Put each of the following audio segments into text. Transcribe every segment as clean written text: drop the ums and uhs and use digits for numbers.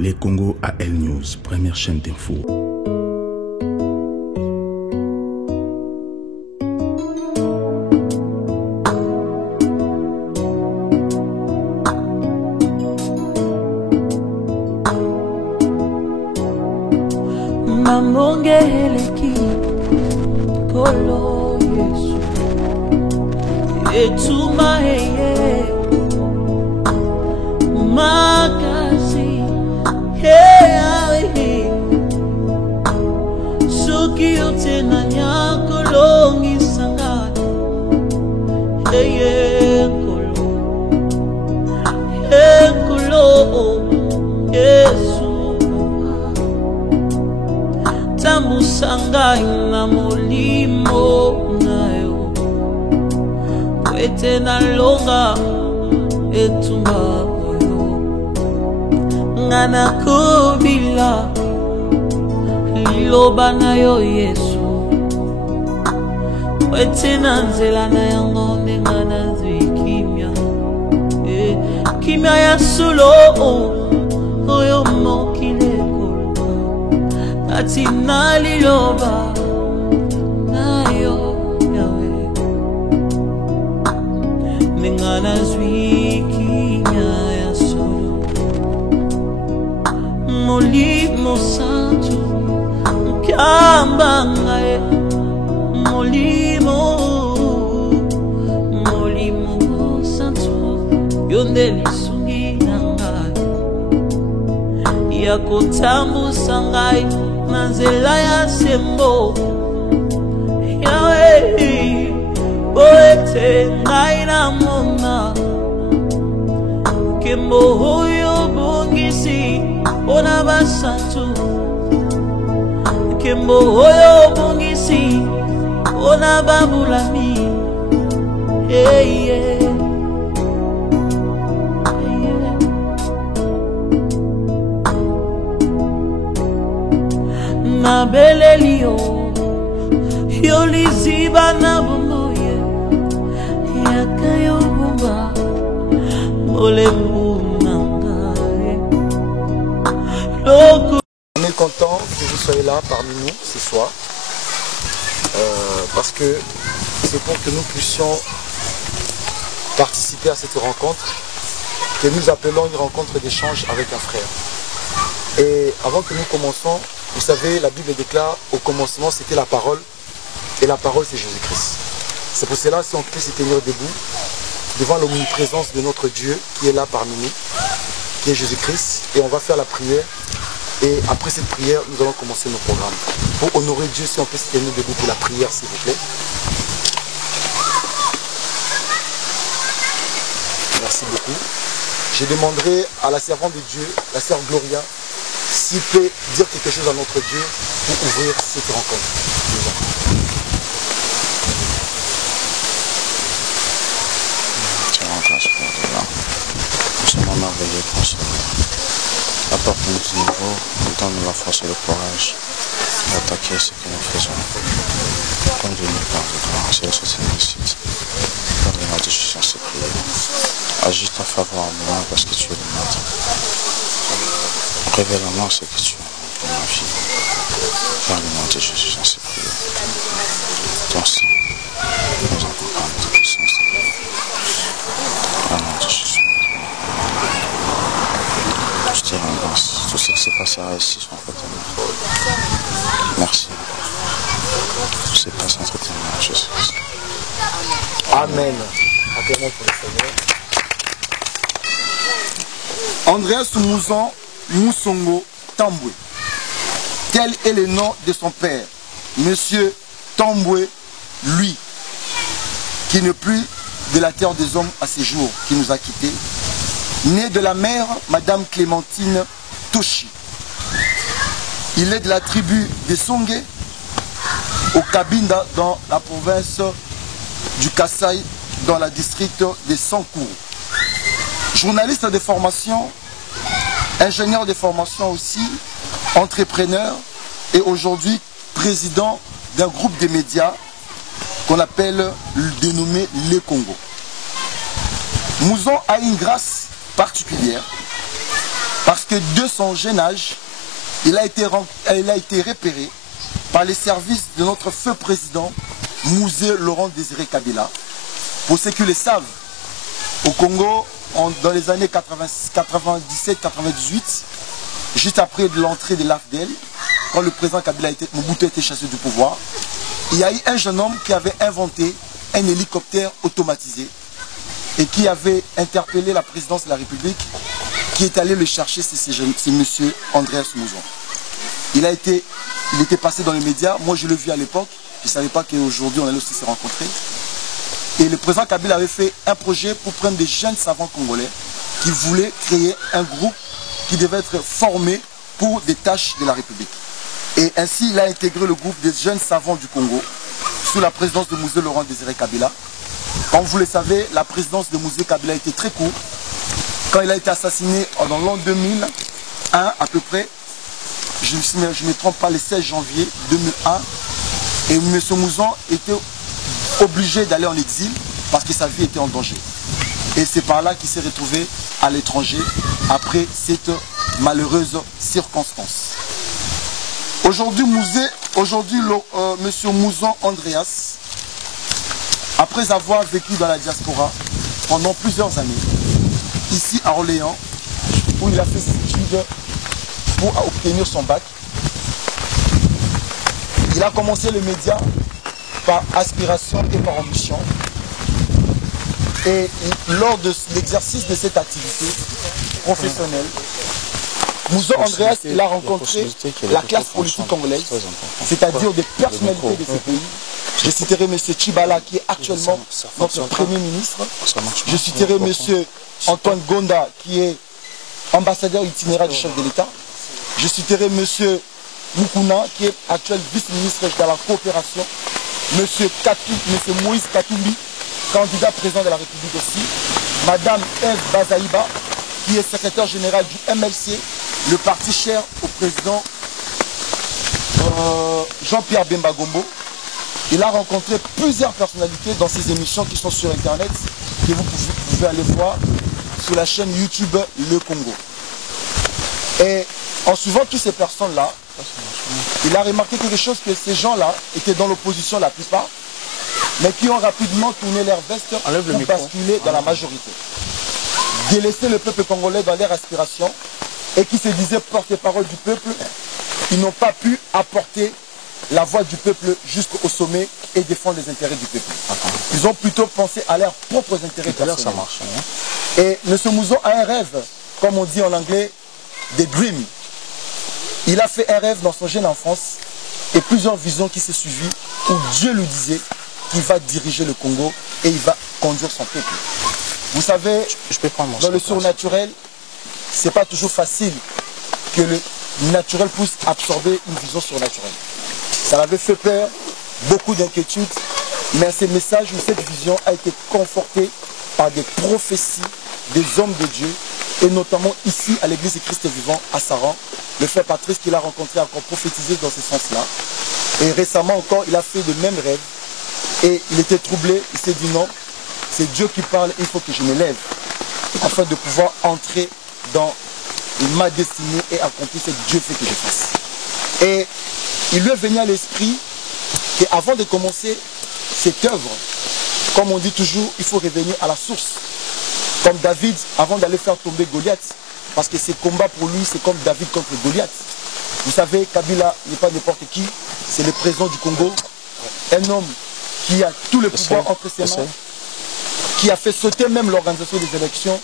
Les Congo AL News, première chaîne d'info. Mamonge eleki polo Yesu etuma heye makasi heye suki utena nyakolongi sangana heye kolo Yesu Musanga na molimo nayo kwete na longa etumba oyo ngana kubila liloba nayo Yesu kwete na nzela na yango ngana zikimya kimya ya sulo oyo mokile ati naliloba nayo yawe ningana zwikinya ya solo molimo santo mkambanga molimo santo yonde lisungi nanga ya kotambu sangai Nanzela ya sembo yawe poete ngaina mona kembo hoyo bongisi ona basatu kembo hoyo bongisi ona babulami na belelio yoliziba na bomoye yakayo bomba molembu nangae. On est content que vous soyez là parmi nous ce soir parce que c'est pour que nous puissions participer à cette rencontre que nous appelons une rencontre d'échange avec un frère. Et avant que nous commençons, vous savez, la Bible déclare au commencement c'était la parole, et la parole c'est Jésus-Christ. C'est pour cela, si on peut se tenir debout devant l'omniprésence de notre Dieu qui est là parmi nous, qui est Jésus-Christ, et on va faire la prière. Et après cette prière, nous allons commencer nos programmes. Pour honorer Dieu, si on peut se tenir debout pour la prière, s'il vous plaît. Merci beaucoup. Je demanderai à la servante de Dieu, la sœur Gloria, s'il peut dire quelque chose à notre Dieu pour ouvrir cette rencontre. Tu rends grâce pour de là. Nous sommes merveilleux pour cela. Apporte-nous du nouveau, donne-nous la force et le courage d'attaquer ce que nous faisons. Conduis-nous par de gloire, c'est ce que nous nécessite. Donne-nous de justice en ces prières. Agis en faveur à moi parce que tu es le maître. Révèle-moi ce que tu as pour ma vie. Par le nom de Jésus, j'en sais prier. Ton sang nous accompagne de puissance. Par le nom de Jésus. Je te rends grâce. Tout ce qui s'est passé ici sont fait à moi. Merci. Tout s'est passé entre tes mains, Jésus. Amen. Acclamons pour le Seigneur. Andreas Mouzon Moussongo Tamboué. Tel est le nom de son père, Monsieur Tamboué, lui, qui n'est plus de la terre des hommes à ces jours, qui nous a quittés, né de la mère, Madame Clémentine Toshi. Il est de la tribu des Songé, au Kabinda, dans la province du Kasaï, dans la district de Sankourou. Journaliste de formation, ingénieur de formation aussi, entrepreneur et aujourd'hui président d'un groupe de médias qu'on appelle dénommé Les Congo. Mouzon a une grâce particulière Parce que de son jeune âge, il a été repéré par les services de notre feu président, Mouzé Laurent Désiré Kabila. Pour ceux qui le savent, au Congo, dans les années 97-98, juste après l'entrée de l'AFDEL, quand le président Kabila Mobutu a été chassé du pouvoir, il y a eu un jeune homme qui avait inventé un hélicoptère automatisé et qui avait interpellé la présidence de la République, qui est allé le chercher, c'est monsieur Andreas Mouzon. Il était passé dans les médias, moi je l'ai vu à l'époque, je ne savais pas qu'aujourd'hui on allait aussi se rencontrer. Et le président Kabila avait fait un projet pour prendre des jeunes savants congolais qui voulaient créer un groupe qui devait être formé pour des tâches de la République. Et ainsi, il a intégré le groupe des jeunes savants du Congo sous la présidence de Mouzé Laurent Désiré Kabila. Comme vous le savez, la présidence de Mouzé Kabila a été très courte. Quand il a été assassiné dans l'an 2001 à peu près, je ne me trompe pas, le 16 janvier 2001, et M. Mouzon était obligé d'aller en exil parce que sa vie était en danger. Et c'est par là qu'il s'est retrouvé à l'étranger après cette malheureuse circonstance. Aujourd'hui, M. Mouzon Andreas, après avoir vécu dans la diaspora pendant plusieurs années, ici à Orléans, où il a fait ses études pour obtenir son bac, il a commencé les médias par aspiration et par ambition. Et lors de l'exercice de cette activité professionnelle, Mouzon Andreas, il a rencontré la classe politique congolaise, c'est-à-dire des personnalités de ce pays. Je citerai M. Tchibala, qui est actuellement notre Premier ministre. Je citerai M. Antoine Gonda, qui est ambassadeur itinéraire du chef de l'État. Je citerai M. Mukuna, qui est actuel vice-ministre de la coopération. M. Moïse Katumbi, candidat président de la République aussi. Madame Eve Bazaïba, qui est secrétaire général du MLC, le parti cher au président Jean-Pierre Bemba Gombo. Il a rencontré plusieurs personnalités dans ses émissions qui sont sur Internet, que vous pouvez aller voir sur la chaîne YouTube Le Congo. Et en suivant toutes ces personnes-là, il a remarqué quelque chose, que ces gens-là étaient dans l'opposition la plupart, mais qui ont rapidement tourné leur veste pour basculer dans la majorité. Délaisser le peuple congolais dans leur aspiration et qui se disaient porte-parole du peuple, ils n'ont pas pu apporter la voix du peuple jusqu'au sommet et défendre les intérêts du peuple. Ils ont plutôt pensé à leurs propres intérêts personnels. Et M. Mouzon a un rêve, comme on dit en anglais, des dreams. Il a fait un rêve dans son jeune enfance et plusieurs visions qui se suivies où Dieu lui disait qu'il va diriger le Congo et il va conduire son peuple. Vous savez, dans le surnaturel, c'est pas toujours facile que le naturel puisse absorber une vision surnaturelle. Ça l'avait fait peur, beaucoup d'inquiétudes, mais ces messages ou cette vision a été confortée par des prophéties des hommes de Dieu, et notamment ici à l'église du Christ vivant à Saran, le frère Patrice qu'il a rencontré a encore prophétisé dans ce sens-là. Et récemment encore, il a fait de mêmes rêves et il était troublé, il s'est dit non, c'est Dieu qui parle, il faut que je me lève afin de pouvoir entrer dans ma destinée et accomplir ce que Dieu fait que je fasse. Et il lui est venu à l'esprit qu'avant de commencer cette œuvre, comme on dit toujours, il faut revenir à la source. Comme David, avant d'aller faire tomber Goliath, parce que ces combats pour lui, c'est comme David contre Goliath. Vous savez, Kabila n'est pas n'importe qui, c'est le président du Congo, un homme qui a tout le pouvoir entre ses mains, qui a fait sauter même l'organisation des élections,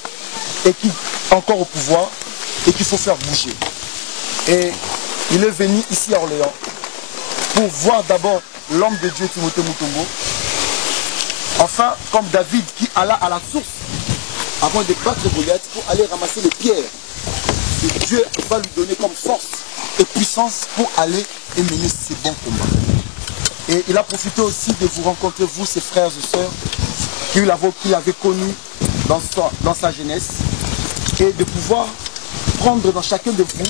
et qui est encore au pouvoir, et qu'il faut faire bouger. Et il est venu ici à Orléans pour voir d'abord l'homme de Dieu, Timothée Mutombo. Enfin, comme David qui alla à la source avant de battre Goliath pour aller ramasser les pierres que Dieu va lui donner comme force et puissance pour aller et mener ces bons combats. Et il a profité aussi de vous rencontrer, vous, ses frères et sœurs, qu'il avait connus dans sa jeunesse, et de pouvoir prendre dans chacun de vous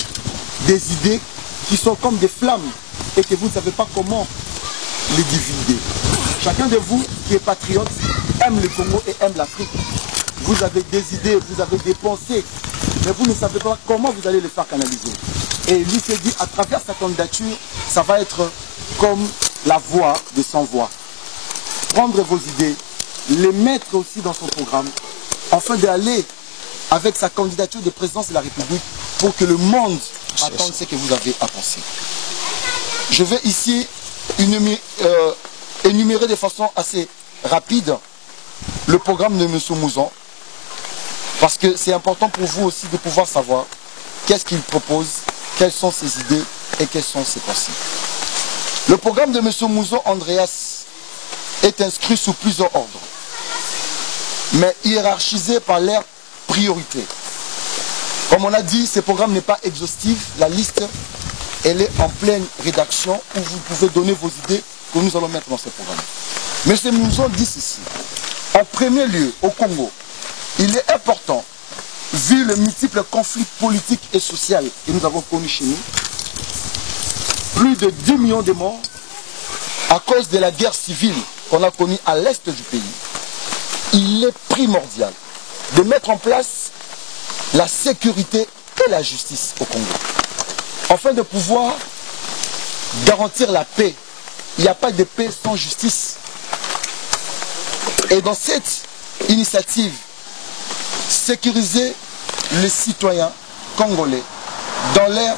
des idées qui sont comme des flammes et que vous ne savez pas comment les divulguer. Chacun de vous qui est patriote aime le Congo et aime l'Afrique. Vous avez des idées, vous avez des pensées mais vous ne savez pas comment vous allez les faire canaliser. Et lui s'est dit, à travers sa candidature, ça va être comme la voix de sans voix. Prendre vos idées, les mettre aussi dans son programme, afin d'aller avec sa candidature de présidence de la République pour que le monde attende ce que vous avez à penser. Je vais ici énumérer de façon assez rapide le programme de M. Mouzon, parce que c'est important pour vous aussi de pouvoir savoir qu'est-ce qu'il propose, quelles sont ses idées et quels sont ses principes. Le programme de M. Mouzon Andreas est inscrit sous plusieurs ordres, mais hiérarchisé par leurs priorités. Comme on a dit, ce programme n'est pas exhaustif, la liste elle est en pleine rédaction où vous pouvez donner vos idées que nous allons mettre dans ce programme. M. Mouzon dit ceci. En premier lieu, au Congo, il est important, vu les multiples conflits politiques et sociaux que nous avons connus chez nous, plus de 10 millions de morts à cause de la guerre civile qu'on a connue à l'est du pays, il est primordial de mettre en place la sécurité et la justice au Congo, afin de pouvoir garantir la paix. Il n'y a pas de paix sans justice. Et dans cette initiative, sécuriser les citoyens congolais dans l'air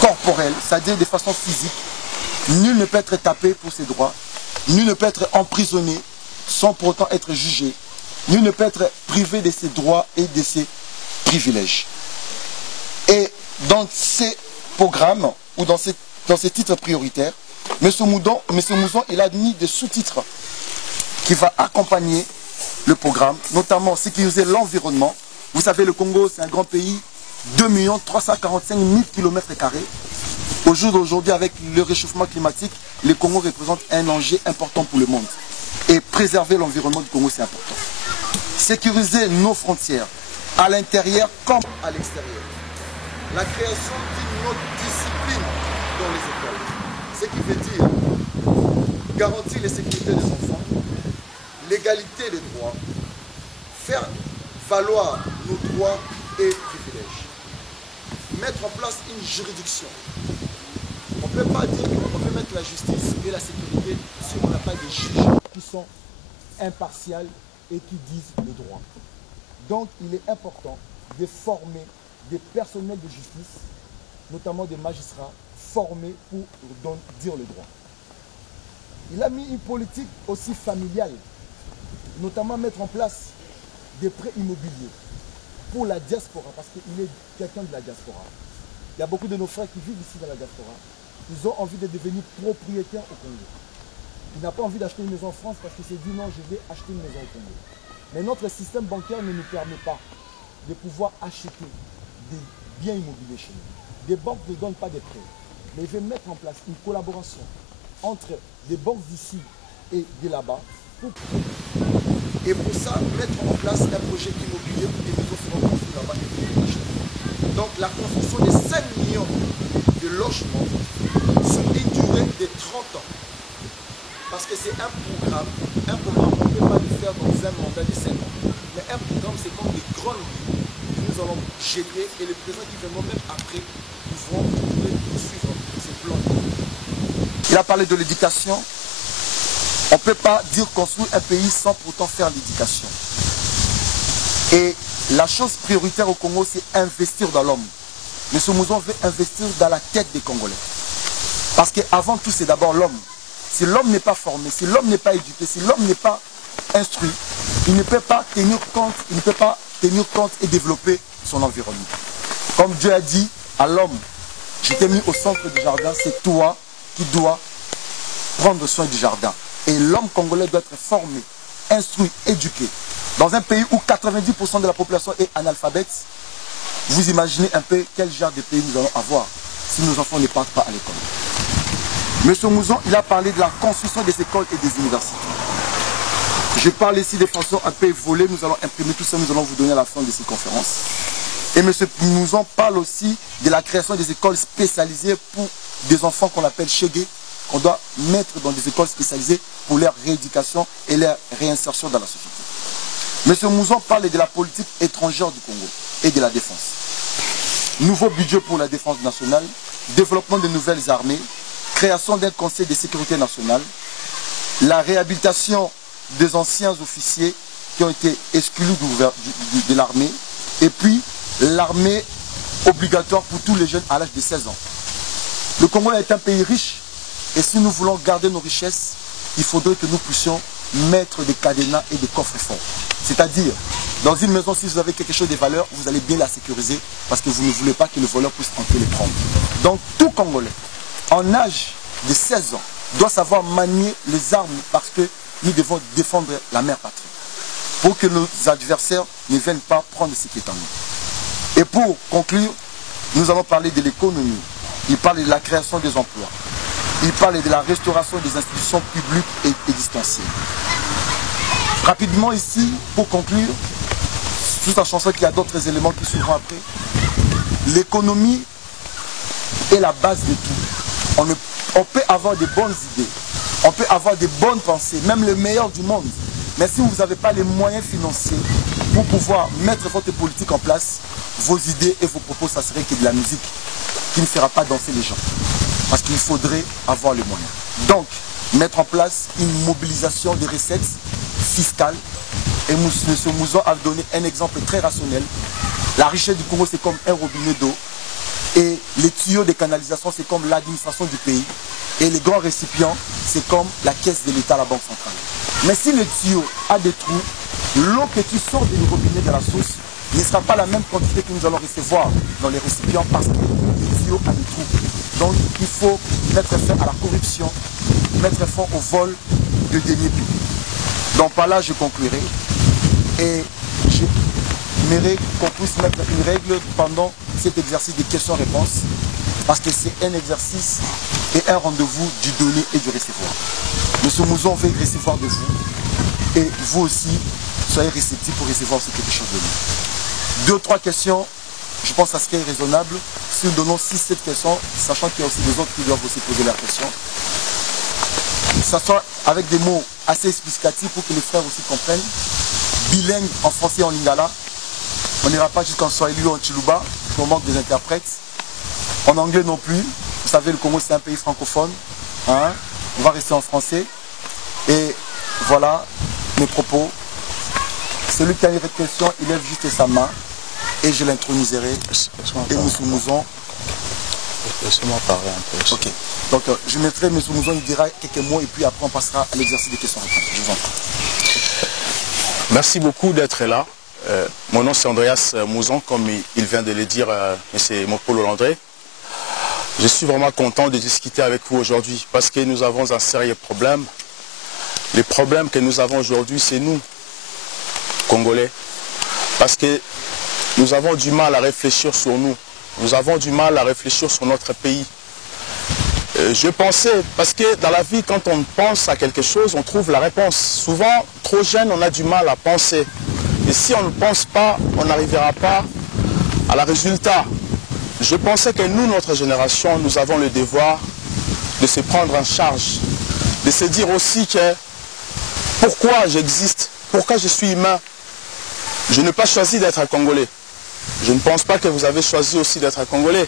corporel, c'est-à-dire de façon physique. Nul ne peut être tapé pour ses droits, nul ne peut être emprisonné sans pour autant être jugé, nul ne peut être privé de ses droits et de ses privilèges. Et dans ces programmes ou dans ces titres prioritaires, M. Mouzon, il a mis des sous-titres qui vont accompagner le programme, notamment sécuriser l'environnement. Vous savez, le Congo, c'est un grand pays, 2 345 000 km². Au jour d'aujourd'hui, avec le réchauffement climatique, le Congo représente un enjeu important pour le monde. Et préserver l'environnement du Congo, c'est important. Sécuriser nos frontières, à l'intérieur comme à l'extérieur. La création d'une autre discipline dans les écoles. Ce qui veut dire garantir la sécurité des enfants, l'égalité des droits, faire valoir nos droits et privilèges. Mettre en place une juridiction. On ne peut pas dire qu'on peut mettre la justice et la sécurité si on n'a pas des juges qui sont impartials et qui disent le droit. Donc il est important de former des personnels de justice, notamment des magistrats, formés pour dire le droit. Il a mis une politique aussi familiale, notamment mettre en place des prêts immobiliers pour la diaspora, parce qu'il est quelqu'un de la diaspora. Il y a beaucoup de nos frères qui vivent ici dans la diaspora. Ils ont envie de devenir propriétaires au Congo. Il n'a pas envie d'acheter une maison en France parce qu'il s'est dit non, je vais acheter une maison au Congo. Mais notre système bancaire ne nous permet pas de pouvoir acheter des biens immobiliers chez nous. Des banques ne donnent pas des prêts. Mais il veut mettre en place une collaboration entre des banques d'ici et de là-bas. Et pour ça, mettre en place un projet immobilier pour des maisons seront construites là-bas et pour acheter. Donc la construction de 5 millions de logements sur une durée de 30 ans. Parce que c'est un programme on ne peut pas le faire dans un mandat de 5 ans. Mais un programme, c'est comme des grandes lignes que nous allons gérer et les présidents qui viendront même après pourront suivre ces plans. Il a parlé de l'éducation. On ne peut pas dire construire un pays sans pourtant faire l'éducation. Et la chose prioritaire au Congo, c'est investir dans l'homme. M. Mouzon veut investir dans la tête des Congolais. Parce qu'avant tout, c'est d'abord l'homme. Si l'homme n'est pas formé, si l'homme n'est pas éduqué, si l'homme n'est pas instruit, il ne peut pas tenir compte et développer son environnement. Comme Dieu a dit à l'homme, je t'ai mis au centre du jardin, c'est toi qui dois prendre soin du jardin. Et l'homme congolais doit être formé, instruit, éduqué. Dans un pays où 90% de la population est analphabète, vous imaginez un peu quel genre de pays nous allons avoir si nos enfants ne partent pas à l'école. M. Mouzon, il a parlé de la construction des écoles et des universités. Je parle ici de façon un peu volée, nous allons imprimer tout ça, nous allons vous donner à la fin de ces conférences. Et M. Mouzon parle aussi de la création des écoles spécialisées pour des enfants qu'on appelle chégués, qu'on doit mettre dans des écoles spécialisées pour leur rééducation et leur réinsertion dans la société. M. Mouzon parle de la politique étrangère du Congo et de la défense. Nouveau budget pour la défense nationale, développement de nouvelles armées, création d'un conseil de sécurité nationale, la réhabilitation des anciens officiers qui ont été exclus de l'armée, et puis l'armée obligatoire pour tous les jeunes à l'âge de 16 ans. Le Congo est un pays riche, et si nous voulons garder nos richesses, il faudrait que nous puissions mettre des cadenas et des coffres forts. C'est-à-dire, dans une maison, si vous avez quelque chose de valeur, vous allez bien la sécuriser parce que vous ne voulez pas que le voleur puisse entrer les prendre. Donc, tout Congolais, en âge de 16 ans, doit savoir manier les armes parce que nous devons défendre la mère patrie. Pour que nos adversaires ne viennent pas prendre ce qui est en nous. Et pour conclure, nous allons parler de l'économie. Il parle de la création des emplois. Il parle de la restauration des institutions publiques et existentielles. Rapidement ici, pour conclure, tout en sachant qu'il y a d'autres éléments qui suivront après, l'économie est la base de tout. On peut avoir de bonnes idées, on peut avoir de bonnes pensées, même le meilleur du monde. Mais si vous n'avez pas les moyens financiers pour pouvoir mettre votre politique en place, vos idées et vos propos, ça serait que de la musique qui ne fera pas danser les gens. Parce qu'il faudrait avoir les moyens. Donc, mettre en place une mobilisation des recettes fiscales. Et M. Mouzon a donné un exemple très rationnel. La richesse du Congo, c'est comme un robinet d'eau. Et les tuyaux de canalisation, c'est comme l'administration du pays. Et les grands récipients, c'est comme la caisse de l'État, la Banque centrale. Mais si le tuyau a des trous, l'eau qui sort du robinet de la source ne sera pas la même quantité que nous allons recevoir dans les récipients parce que le tuyau a des trous. Donc il faut mettre fin à la corruption, mettre fin au vol de deniers publics. Donc par là je conclurai et j'aimerais qu'on puisse mettre une règle pendant cet exercice de questions-réponses parce que c'est un exercice et un rendez-vous du donner et du recevoir. M. Mouzon veut recevoir de vous et vous aussi soyez réceptifs pour recevoir aussi quelque chose de nous. 2 ou 3 questions, je pense que ça serait raisonnable si nous donnons 6-7 questions, sachant qu'il y a aussi des autres qui doivent aussi poser la question. Ça soit avec des mots assez explicatifs pour que les frères aussi comprennent. Bilingue en français et en lingala. On n'ira pas jusqu'en swahili ou en chiluba, on manque des interprètes. En anglais non plus. Vous savez, le Congo c'est un pays francophone. Hein? On va rester en français. Et voilà mes propos. Celui qui a une question, il lève juste sa main et je l'introniserai. Et M. Mouzon. Laissez-moi parler un peu. Ok. Donc je mettrai M. Mouzon, il dira quelques mots et puis après on passera à l'exercice des questions-réponses. Je vous en prie. Merci beaucoup d'être là. Mon nom c'est Andreas Mouzon, comme il vient de le dire M. Mopolo Landré. Je suis vraiment content de discuter avec vous aujourd'hui parce que nous avons un sérieux problème. Les problèmes que nous avons aujourd'hui, c'est nous, Congolais. Parce que nous avons du mal à réfléchir sur nous. Nous avons du mal à réfléchir sur notre pays. Je pensais, parce que dans la vie, quand on pense à quelque chose, on trouve la réponse. Souvent, trop jeune, on a du mal à penser. Et si on ne pense pas, on n'arrivera pas à la résultat. Je pensais que nous, notre génération, nous avons le devoir de se prendre en charge. De se dire aussi que pourquoi j'existe, pourquoi je suis humain. Je n'ai pas choisi d'être un Congolais. Je ne pense pas que vous avez choisi aussi d'être un Congolais.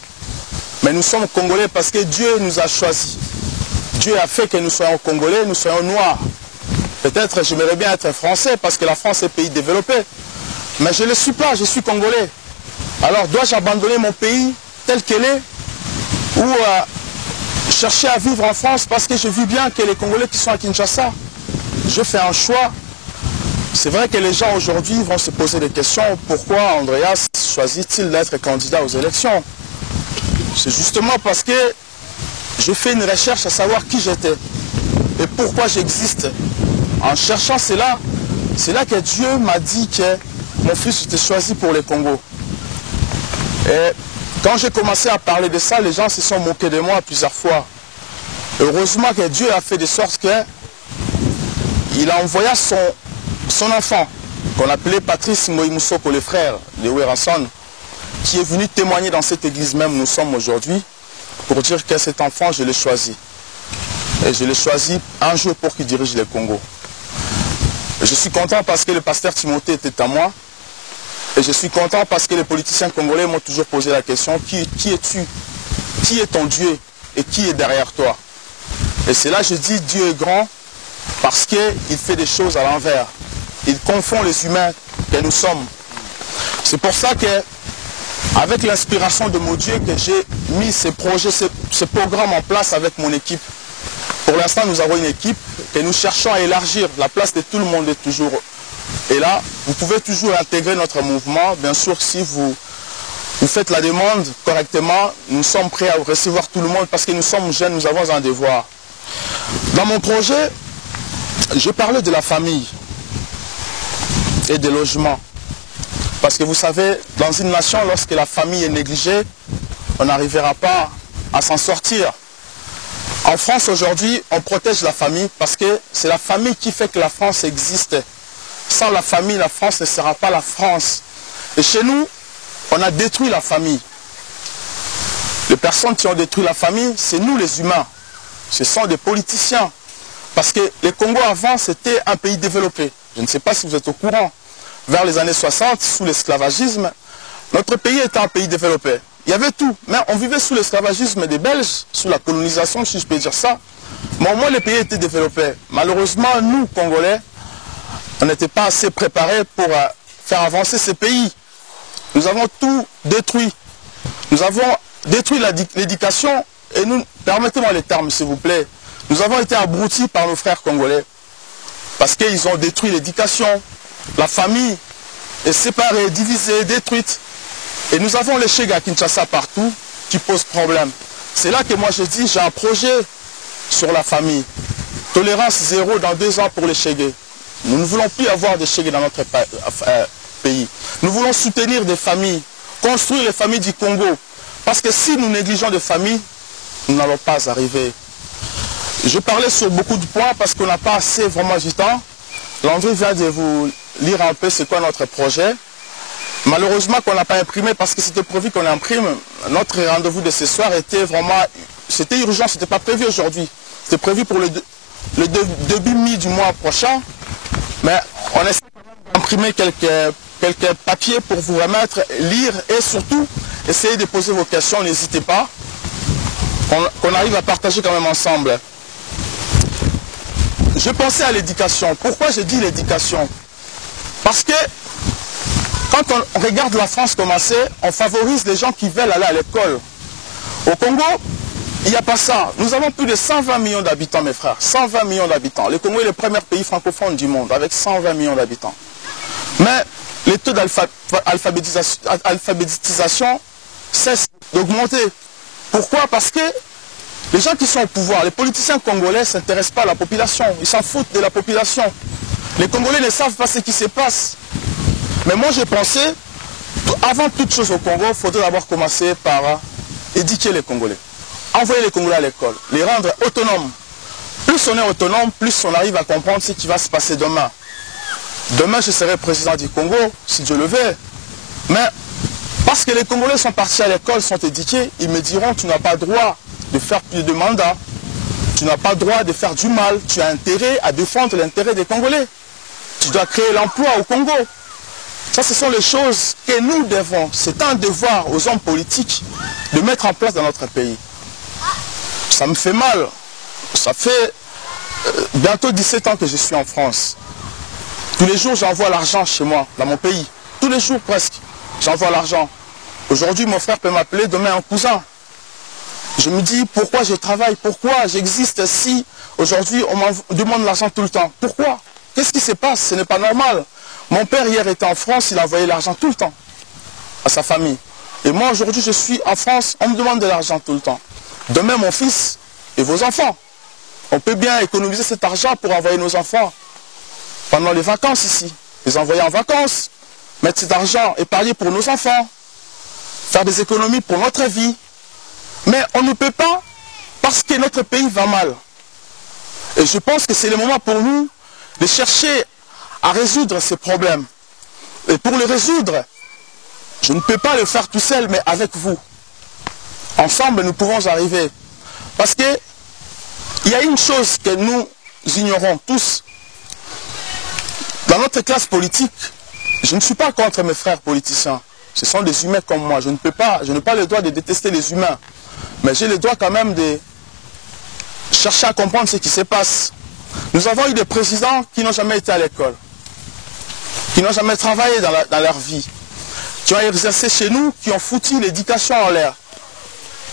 Mais nous sommes Congolais parce que Dieu nous a choisis. Dieu a fait que nous soyons Congolais, nous soyons noirs. Peut-être j'aimerais bien être Français parce que la France est un pays développé. Mais je ne le suis pas, je suis Congolais. Alors dois-je abandonner mon pays tel qu'il est ou chercher à vivre en France parce que je vis bien que les Congolais qui sont à Kinshasa, je fais un choix. C'est vrai que les gens aujourd'hui vont se poser des questions. Pourquoi Andreas choisit-il d'être candidat aux élections? C'est justement parce que je fais une recherche à savoir qui j'étais et pourquoi j'existe. En cherchant cela, c'est là que Dieu m'a dit que mon fils était choisi pour le Congo. Et quand j'ai commencé à parler de ça, les gens se sont moqués de moi plusieurs fois. Heureusement que Dieu a fait de sorte qu'il a envoyé son enfant, qu'on appelait Patrice Moïmoussoko, le frère de Weranson, qui est venu témoigner dans cette église même où nous sommes aujourd'hui, pour dire que cet enfant, je l'ai choisi. Et je l'ai choisi un jour pour qu'il dirige le Congo. Je suis content parce que le pasteur Timothée était à moi. Et je suis content parce que les politiciens congolais m'ont toujours posé la question, qui es-tu? Qui est ton Dieu? Et qui est derrière toi? Et c'est là que je dis Dieu est grand parce qu'il fait des choses à l'envers. Il confond les humains que nous sommes. C'est pour ça que, avec l'inspiration de mon Dieu, que j'ai mis ces projets, ces programmes en place avec mon équipe. Pour l'instant, nous avons une équipe que nous cherchons à élargir. La place de tout le monde est toujours. Et là, vous pouvez toujours intégrer notre mouvement. Bien sûr, si vous faites la demande correctement, nous sommes prêts à recevoir tout le monde parce que nous sommes jeunes, nous avons un devoir. Dans mon projet, je parlais de la famille et des logements. Parce que vous savez, dans une nation, lorsque la famille est négligée, on n'arrivera pas à s'en sortir. En France aujourd'hui, on protège la famille parce que c'est la famille qui fait que la France existe. Sans la famille, la France ne sera pas la France. Et chez nous, on a détruit la famille. Les personnes qui ont détruit la famille, c'est nous les humains. Ce sont des politiciens. Parce que le Congo avant, c'était un pays développé. Je ne sais pas si vous êtes au courant. Vers les années 60, sous l'esclavagisme, notre pays était un pays développé. Il y avait tout. Mais on vivait sous l'esclavagisme des Belges, sous la colonisation, si je peux dire ça. Mais au moins, le pays était développé. Malheureusement, nous, Congolais, on n'était pas assez préparés pour faire avancer ce pays. Nous avons tout détruit. Nous avons détruit l'éducation et nous, permettez-moi les termes s'il vous plaît, nous avons été abrutis par nos frères congolais parce qu'ils ont détruit l'éducation, la famille est séparée, divisée, détruite. Et nous avons les Chega à Kinshasa partout qui posent problème. C'est là que moi je dis, j'ai un projet sur la famille. Tolérance zéro dans 2 ans pour les Chega. Nous ne voulons plus avoir de Chega dans notre pays. Nous voulons soutenir des familles, construire les familles du Congo. Parce que si nous négligeons des familles, nous n'allons pas arriver. Je parlais sur beaucoup de points parce qu'on n'a pas assez vraiment du temps. Landry vient de vous lire un peu c'est quoi notre projet. Malheureusement qu'on n'a pas imprimé parce que c'était prévu qu'on imprime. Notre rendez-vous de ce soir était vraiment... C'était urgent, ce n'était pas prévu aujourd'hui. C'était prévu pour le début du mois prochain. Mais on essaie quand même d'imprimer quelques papiers pour vous remettre, lire et surtout essayez de poser vos questions, n'hésitez pas. Qu'on arrive à partager quand même ensemble. Je pensais à l'éducation. Pourquoi je dis l'éducation? Parce que quand on regarde la France commencer, on favorise les gens qui veulent aller à l'école. Au Congo, il n'y a pas ça. Nous avons plus de 120 millions d'habitants, mes frères. 120 millions d'habitants. Le Congo est le premier pays francophone du monde, avec 120 millions d'habitants. Mais les taux d'alphabétisation cessent d'augmenter. Pourquoi? Parce que les gens qui sont au pouvoir, les politiciens congolais ne s'intéressent pas à la population. Ils s'en foutent de la population. Les Congolais ne savent pas ce qui se passe. Mais moi, j'ai pensé, avant toute chose au Congo, il faudrait d'abord commencer par éduquer les Congolais. Envoyer les Congolais à l'école, les rendre autonomes. Plus on est autonome, plus on arrive à comprendre ce qui va se passer demain. Demain, je serai président du Congo, si Dieu le veut. Mais parce que les Congolais sont partis à l'école, sont éduqués, ils me diront, tu n'as pas droit de faire plus de mandats. Tu n'as pas droit de faire du mal. Tu as intérêt à défendre l'intérêt des Congolais. Tu dois créer l'emploi au Congo. Ça, ce sont les choses que nous devons. C'est un devoir aux hommes politiques de mettre en place dans notre pays. Ça me fait mal. Ça fait bientôt 17 ans que je suis en France. Tous les jours, j'envoie l'argent chez moi, dans mon pays. Tous les jours presque, j'envoie l'argent. Aujourd'hui, mon frère peut m'appeler, demain un cousin. Je me dis, pourquoi je travaille? Pourquoi j'existe si aujourd'hui on me demande l'argent tout le temps? Pourquoi? Qu'est-ce qui se passe? Ce n'est pas normal. Mon père hier était en France, il envoyait l'argent tout le temps à sa famille. Et moi aujourd'hui je suis en France, on me demande de l'argent tout le temps. Demain mon fils et vos enfants. On peut bien économiser cet argent pour envoyer nos enfants pendant les vacances ici. Les envoyer en vacances, mettre cet argent, épargner pour nos enfants, faire des économies pour notre vie. Mais on ne peut pas parce que notre pays va mal. Et je pense que c'est le moment pour nous de chercher à résoudre ces problèmes. Et pour les résoudre, je ne peux pas le faire tout seul, mais avec vous. Ensemble, nous pouvons arriver. Parce que il y a une chose que nous ignorons tous. Dans notre classe politique, je ne suis pas contre mes frères politiciens. Ce sont des humains comme moi. Je n'ai pas le droit de détester les humains. Mais j'ai le droit quand même de chercher à comprendre ce qui se passe. Nous avons eu des présidents qui n'ont jamais été à l'école, qui n'ont jamais travaillé dans leur vie, qui ont exercé chez nous, qui ont foutu l'éducation en l'air.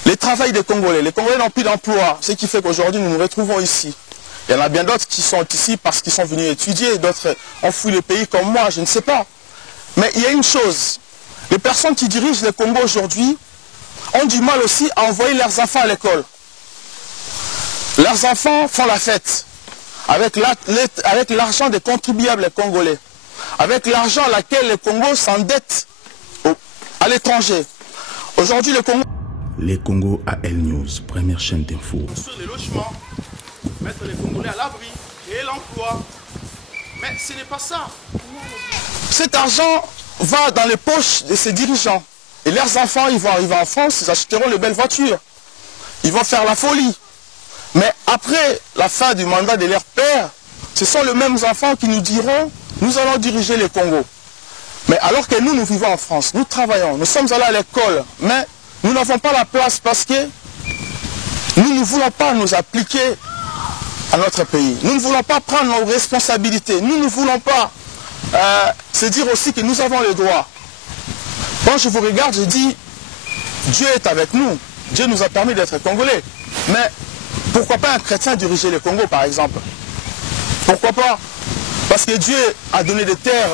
Les travails des Congolais. Les Congolais n'ont plus d'emploi, ce qui fait qu'aujourd'hui nous nous retrouvons ici. Il y en a bien d'autres qui sont ici parce qu'ils sont venus étudier, d'autres ont fui le pays comme moi, je ne sais pas. Mais il y a une chose, les personnes qui dirigent le Congo aujourd'hui ont du mal aussi à envoyer leurs enfants à l'école. Leurs enfants font la fête avec l'argent des contribuables congolais, avec l'argent à laquelle le Congo s'endette à l'étranger. Aujourd'hui, le Congo... Les Congo AL News, première chaîne d'info. Sur les logements, mettre les Congolais à l'abri, créer l'emploi. Mais ce n'est pas ça. Cet argent va dans les poches de ces dirigeants. Et leurs enfants, ils vont arriver en France, ils achèteront les belles voitures. Ils vont faire la folie. Mais après la fin du mandat de leur père, ce sont les mêmes enfants qui nous diront « Nous allons diriger le Congo ». Mais alors que nous, nous vivons en France, nous travaillons, nous sommes allés à l'école, mais nous n'avons pas la place parce que nous ne voulons pas nous appliquer à notre pays. Nous ne voulons pas prendre nos responsabilités. Nous ne voulons pas se dire aussi que nous avons les droits. Quand je vous regarde, je dis, Dieu est avec nous. Dieu nous a permis d'être Congolais. Mais pourquoi pas un chrétien diriger le Congo, par exemple? Pourquoi pas? Parce que Dieu a donné des terres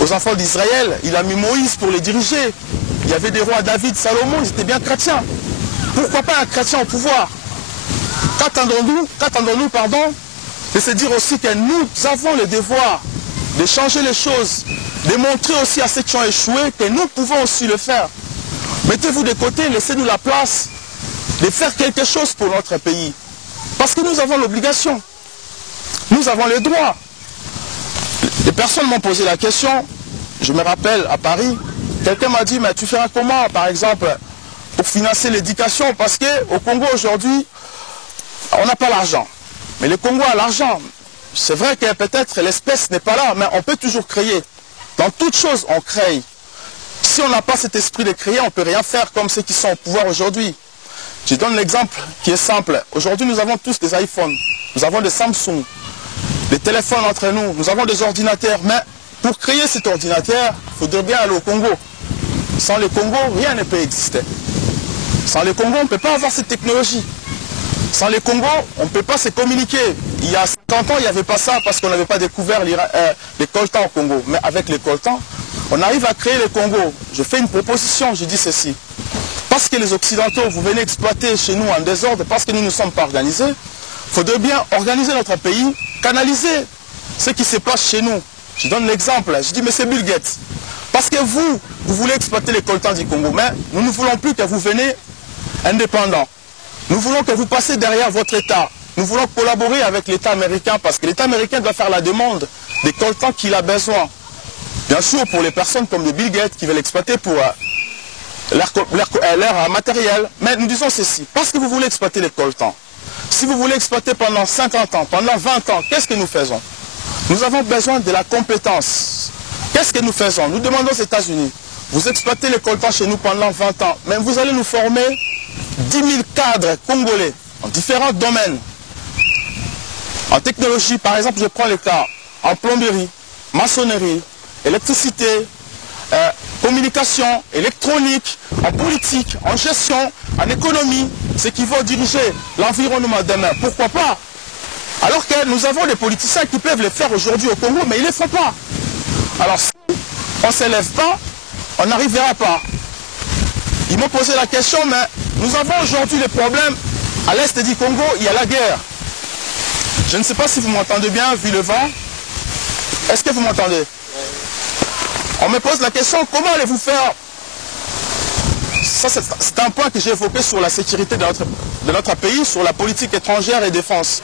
aux enfants d'Israël. Il a mis Moïse pour les diriger. Il y avait des rois, David, Salomon, ils étaient bien chrétiens. Pourquoi pas un chrétien au pouvoir? Qu'attendons-nous, de se dire aussi que nous avons le devoir de changer les choses, de montrer aussi à ceux qui ont échoué que nous pouvons aussi le faire. Mettez-vous de côté, laissez-nous la place de faire quelque chose pour notre pays. Parce que nous avons l'obligation. Nous avons les droits. Les personnes m'ont posé la question, je me rappelle à Paris, quelqu'un m'a dit, mais tu feras comment, par exemple, pour financer l'éducation? Parce qu'au Congo aujourd'hui, on n'a pas l'argent. Mais le Congo a l'argent. C'est vrai que peut-être l'espèce n'est pas là, mais on peut toujours créer. Dans toute chose, on crée. Si on n'a pas cet esprit de créer, on ne peut rien faire comme ceux qui sont au pouvoir aujourd'hui. Je donne l'exemple qui est simple. Aujourd'hui, nous avons tous des iPhones. Nous avons des Samsung, des téléphones entre nous. Nous avons des ordinateurs. Mais pour créer cet ordinateur, il faudrait bien aller au Congo. Sans le Congo, rien ne peut exister. Sans le Congo, on ne peut pas avoir cette technologie. Sans les Congo, on ne peut pas se communiquer. Il y a 50 ans, il n'y avait pas ça parce qu'on n'avait pas découvert les coltans au Congo. Mais avec les coltans, on arrive à créer le Congo. Je fais une proposition, je dis ceci. Parce que les Occidentaux, vous venez exploiter chez nous en désordre, parce que nous ne sommes pas organisés, il faudrait bien organiser notre pays, canaliser ce qui se passe chez nous. Je donne l'exemple, je dis, mais c'est Bill Gates. Parce que vous voulez exploiter les coltans du Congo, mais nous ne voulons plus que vous venez indépendants. Nous voulons que vous passiez derrière votre État. Nous voulons collaborer avec l'État américain parce que l'État américain doit faire la demande des coltans qu'il a besoin. Bien sûr, pour les personnes comme les Bill Gates qui veulent exploiter pour leur matériel. Mais nous disons ceci, parce que vous voulez exploiter les coltans, si vous voulez exploiter pendant 50 ans, pendant 20 ans, qu'est-ce que nous faisons? Nous avons besoin de la compétence. Qu'est-ce que nous faisons? Nous demandons aux États-Unis, vous exploitez les coltans chez nous pendant 20 ans, mais vous allez nous former 10 000 cadres congolais en différents domaines. En technologie, par exemple, je prends le cas en plomberie, maçonnerie, électricité, communication, électronique, en politique, en gestion, en économie, ce qui va diriger l'environnement demain. Pourquoi pas? Alors que nous avons des politiciens qui peuvent le faire aujourd'hui au Congo, mais ils ne le font pas. Alors si on ne s'élève pas, on n'arrivera pas. Ils m'ont posé la question, mais nous avons aujourd'hui le problème, à l'est du Congo, il y a la guerre. Je ne sais pas si vous m'entendez bien, vu le vent. Est-ce que vous m'entendez? On me pose la question, comment allez-vous faire? Ça, c'est un point que j'ai évoqué sur la sécurité de notre pays, sur la politique étrangère et défense.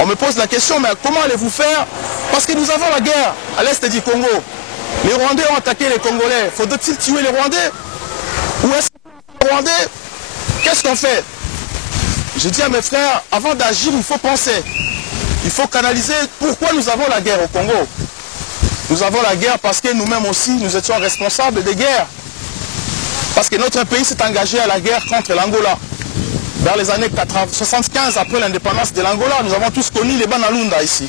On me pose la question, mais comment allez-vous faire? Parce que nous avons la guerre à l'est du Congo. Les Rwandais ont attaqué les Congolais. Faudrait-il tuer les Rwandais? Ou est-ce que les Rwandais, qu'est-ce qu'on fait? Je dis à mes frères, avant d'agir, il faut penser. Il faut canaliser pourquoi nous avons la guerre au Congo. nous avons la guerre parce que nous-mêmes aussi, nous étions responsables des guerres. Parce que notre pays s'est engagé à la guerre contre l'Angola. Vers les années 75, après l'indépendance de l'Angola, nous avons tous connu les Banalunda ici.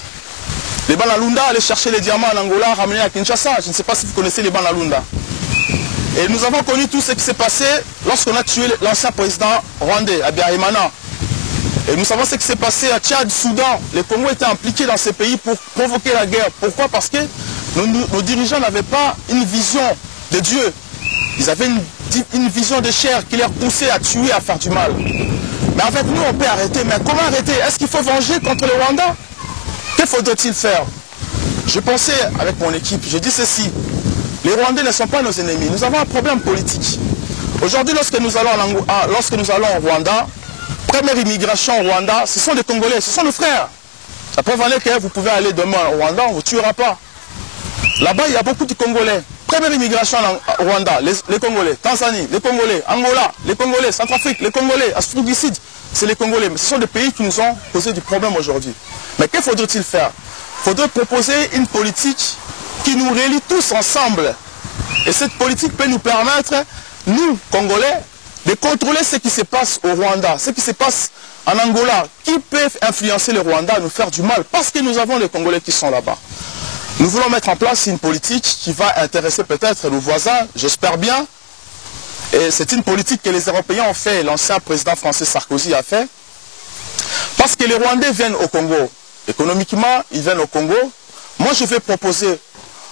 Les Banalunda allaient chercher les diamants en Angola, ramener à Kinshasa. Je ne sais pas si vous connaissez les Banalunda. Et nous avons connu tout ce qui s'est passé lorsqu'on a tué l'ancien président rwandais, Habyarimana. Et nous savons ce qui s'est passé à Tchad, Soudan. Les Congos étaient impliqués dans ces pays pour provoquer la guerre. Pourquoi? Parce que nos dirigeants n'avaient pas une vision de Dieu. Ils avaient une vision de chair qui les poussait à tuer, à faire du mal. Mais avec nous, on peut arrêter. Mais comment arrêter? Est-ce qu'il faut venger contre le Rwanda? Que faudrait-il faire? Je pensais avec mon équipe, je dis ceci. Les Rwandais ne sont pas nos ennemis. Nous avons un problème politique. Aujourd'hui, lorsque nous allons au Rwanda, première immigration au Rwanda, ce sont des Congolais, ce sont nos frères. Ça peut valer que vous pouvez aller demain au Rwanda, on ne vous tuera pas. Là-bas, il y a beaucoup de Congolais. Première immigration au Rwanda, les Congolais. Tanzanie, les Congolais. Angola, les Congolais. Centrafrique, les Congolais. Afrique du Sud, c'est les Congolais. Mais ce sont des pays qui nous ont posé du problème aujourd'hui. Mais que faudrait-il faire? Il faudrait proposer une politique qui nous relie tous ensemble. Et cette politique peut nous permettre, nous, Congolais, de contrôler ce qui se passe au Rwanda, ce qui se passe en Angola, qui peut influencer le Rwanda à nous faire du mal, parce que nous avons les Congolais qui sont là-bas. Nous voulons mettre en place une politique qui va intéresser peut-être nos voisins, j'espère bien. Et c'est une politique que les Européens ont fait, l'ancien président français Sarkozy a fait. Parce que les Rwandais viennent au Congo. Économiquement, ils viennent au Congo. Moi, je vais proposer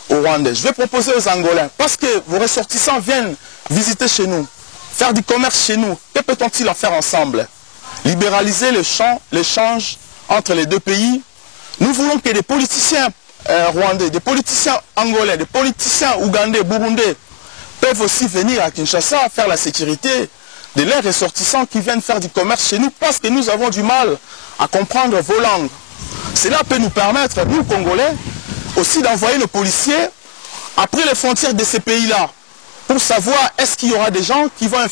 aux Rwandais, je vais proposer aux Angolais, parce que vos ressortissants viennent visiter chez nous, faire du commerce chez nous. Que peut-on-il en faire ensemble? Libéraliser l'échange entre les deux pays. Nous voulons que des politiciens rwandais, des politiciens angolais, des politiciens ougandais, burundais peuvent aussi venir à Kinshasa faire la sécurité de leurs ressortissants qui viennent faire du commerce chez nous, parce que nous avons du mal à comprendre vos langues. Cela peut nous permettre, nous Congolais, aussi d'envoyer nos policiers après les frontières de ces pays-là pour savoir est-ce qu'il y aura des gens qui vont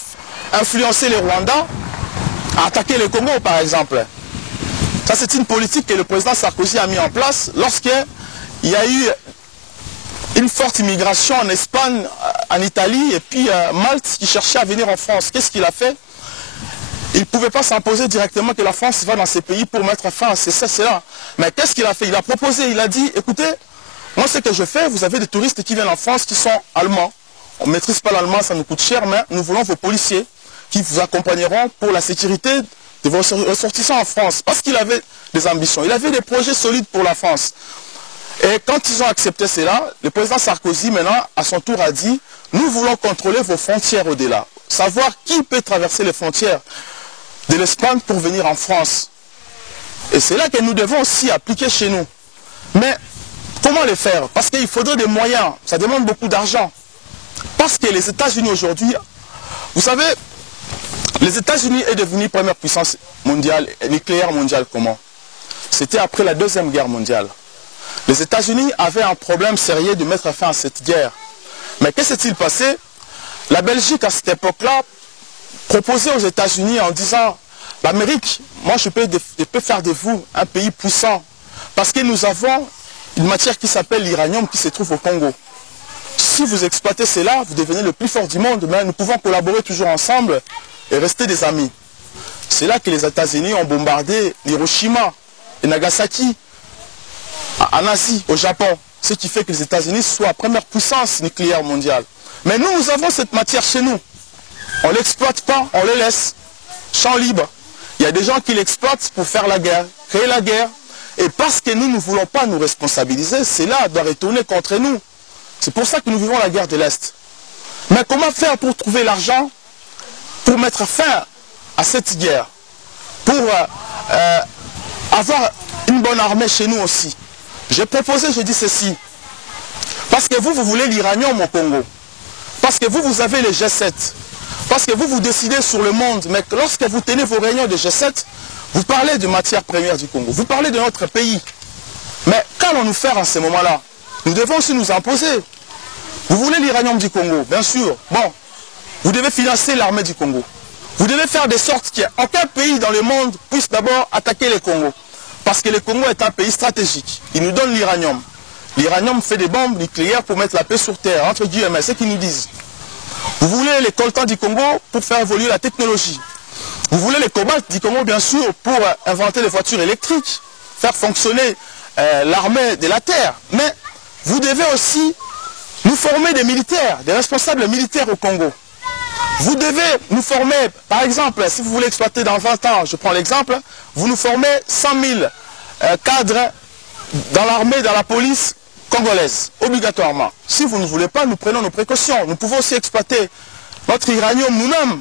influencer les Rwandais à attaquer le Congo par exemple. Ça c'est une politique que le président Sarkozy a mis en place lorsqu'il y a eu une forte immigration en Espagne, en Italie et puis Malte qui cherchait à venir en France. Qu'est-ce qu'il a fait? Il ne pouvait pas s'imposer directement que la France va dans ces pays pour mettre fin à cela. Mais qu'est-ce qu'il a fait? Il a proposé, il a dit, écoutez, moi ce que je fais, vous avez des touristes qui viennent en France qui sont allemands. On ne maîtrise pas l'allemand, ça nous coûte cher, mais nous voulons vos policiers qui vous accompagneront pour la sécurité de vos ressortissants en France. Parce qu'il avait des ambitions, il avait des projets solides pour la France. Et quand ils ont accepté cela, le président Sarkozy maintenant, à son tour, a dit, nous voulons contrôler vos frontières au-delà. Savoir qui peut traverser les frontières de l'Espagne pour venir en France. Et c'est là que nous devons aussi appliquer chez nous. Mais comment les faire? Parce qu'il faudrait des moyens, ça demande beaucoup d'argent. Parce que les États-Unis aujourd'hui, vous savez, les États-Unis est devenu première puissance mondiale, nucléaire mondiale comment? C'était après la Deuxième Guerre mondiale. Les États-Unis avaient un problème sérieux de mettre fin à cette guerre. Mais qu'est-ce qui s'est passé? La Belgique, à cette époque-là, proposait aux États-Unis en disant « L'Amérique, moi je peux faire de vous un pays puissant parce que nous avons une matière qui s'appelle l'uranium qui se trouve au Congo. Si vous exploitez cela, vous devenez le plus fort du monde, mais nous pouvons collaborer toujours ensemble et rester des amis. » C'est là que les États-Unis ont bombardé Hiroshima et Nagasaki en Asie, au Japon. Ce qui fait que les États-Unis soient la première puissance nucléaire mondiale. Mais nous avons cette matière chez nous. On ne l'exploite pas, on le laisse. Champ libre. Il y a des gens qui l'exploitent pour faire la guerre, créer la guerre. Et parce que nous ne voulons pas nous responsabiliser, cela doit retourner contre nous. C'est pour ça que nous vivons la guerre de l'Est. Mais comment faire pour trouver l'argent pour mettre fin à cette guerre? Pour avoir une bonne armée chez nous aussi. J'ai proposé, je dis ceci. Parce que vous voulez l'uranium au Congo. Parce que vous avez les G7. Parce que vous décidez sur le monde. Mais lorsque vous tenez vos réunions de G7, vous parlez de matières premières du Congo. Vous parlez de notre pays. Mais qu'allons-nous faire en ce moment-là? Nous devons aussi nous imposer. Vous voulez l'uranium du Congo, bien sûr. Bon, vous devez financer l'armée du Congo. Vous devez faire de sorte qu'aucun pays dans le monde puisse d'abord attaquer le Congo. Parce que le Congo est un pays stratégique. Il nous donne l'uranium. l'Iranium fait des bombes nucléaires pour mettre la paix sur terre, entre guillemets, c'est ce qu'ils nous disent. Vous voulez les coltans du Congo pour faire évoluer la technologie. Vous voulez les cobalt du Congo, bien sûr, pour inventer les voitures électriques, faire fonctionner l'armée de la terre. Mais vous devez aussi nous former des militaires, des responsables militaires au Congo. Vous devez nous former, par exemple, si vous voulez exploiter dans 20 ans, je prends l'exemple, vous nous formez 100 000 cadres dans l'armée, dans la police congolaise, obligatoirement. Si vous ne voulez pas, nous prenons nos précautions. Nous pouvons aussi exploiter notre uranium nous-mêmes.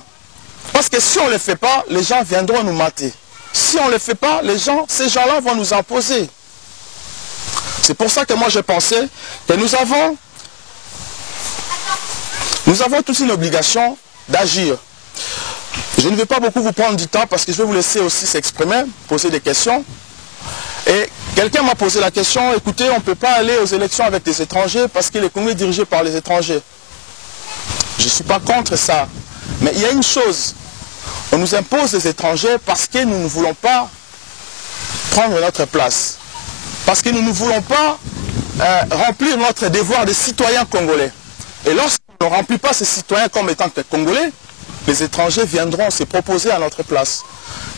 Parce que si on ne le fait pas, les gens viendront nous mater. Si on ne le fait pas, ces gens-là vont nous imposer. C'est pour ça que moi je pensais que nous avons toute une obligation d'agir. Je ne vais pas beaucoup vous prendre du temps parce que je vais vous laisser aussi s'exprimer, poser des questions. Et quelqu'un m'a posé la question, écoutez, on ne peut pas aller aux élections avec des étrangers parce que le Congo est dirigé par les étrangers. Je ne suis pas contre ça. Mais il y a une chose, on nous impose des étrangers parce que nous ne voulons pas prendre notre place. Parce que nous ne voulons pas remplir notre devoir de citoyens congolais. Et lorsqu'on ne remplit pas ces citoyens comme étant congolais, les étrangers viendront se proposer à notre place.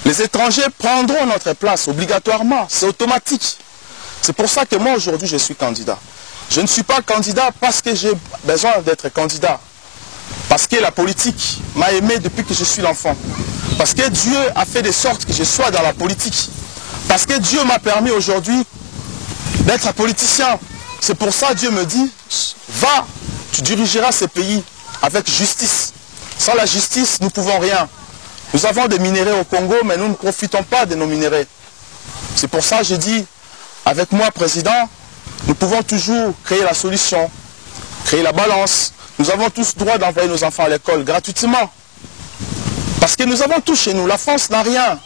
Les étrangers prendront notre place obligatoirement, c'est automatique. C'est pour ça que moi aujourd'hui je suis candidat. Je ne suis pas candidat parce que j'ai besoin d'être candidat. Parce que la politique m'a aimé depuis que je suis l'enfant. Parce que Dieu a fait de sorte que je sois dans la politique. Parce que Dieu m'a permis aujourd'hui d'être un politicien. C'est pour ça que Dieu me dit, va, tu dirigeras ce pays avec justice. Sans la justice, nous ne pouvons rien. Nous avons des minéraux au Congo, mais nous ne profitons pas de nos minéraux. C'est pour ça que je dis, avec moi, président, nous pouvons toujours créer la solution, créer la balance. Nous avons tous droit d'envoyer nos enfants à l'école gratuitement. Parce que nous avons tout chez nous. La France n'a rien.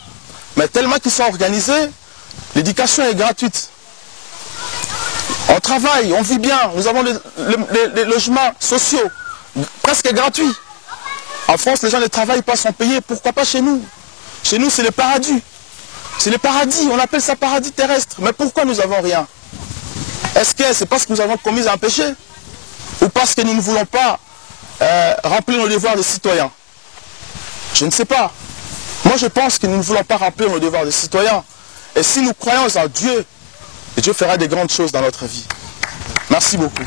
Mais tellement qu'ils sont organisés, l'éducation est gratuite. On travaille, on vit bien. Nous avons les logements sociaux presque gratuits. En France, les gens ne travaillent pas, sont payés. Pourquoi pas chez nous? Chez nous, c'est le paradis. C'est le paradis. On appelle ça paradis terrestre. Mais pourquoi nous n'avons rien? Est-ce que c'est parce que nous avons commis un péché? Ou parce que nous ne voulons pas remplir nos devoirs de citoyens? Je ne sais pas. Moi, je pense que nous ne voulons pas remplir nos devoirs de citoyens. Et si nous croyons en Dieu, Dieu fera des grandes choses dans notre vie. Merci beaucoup.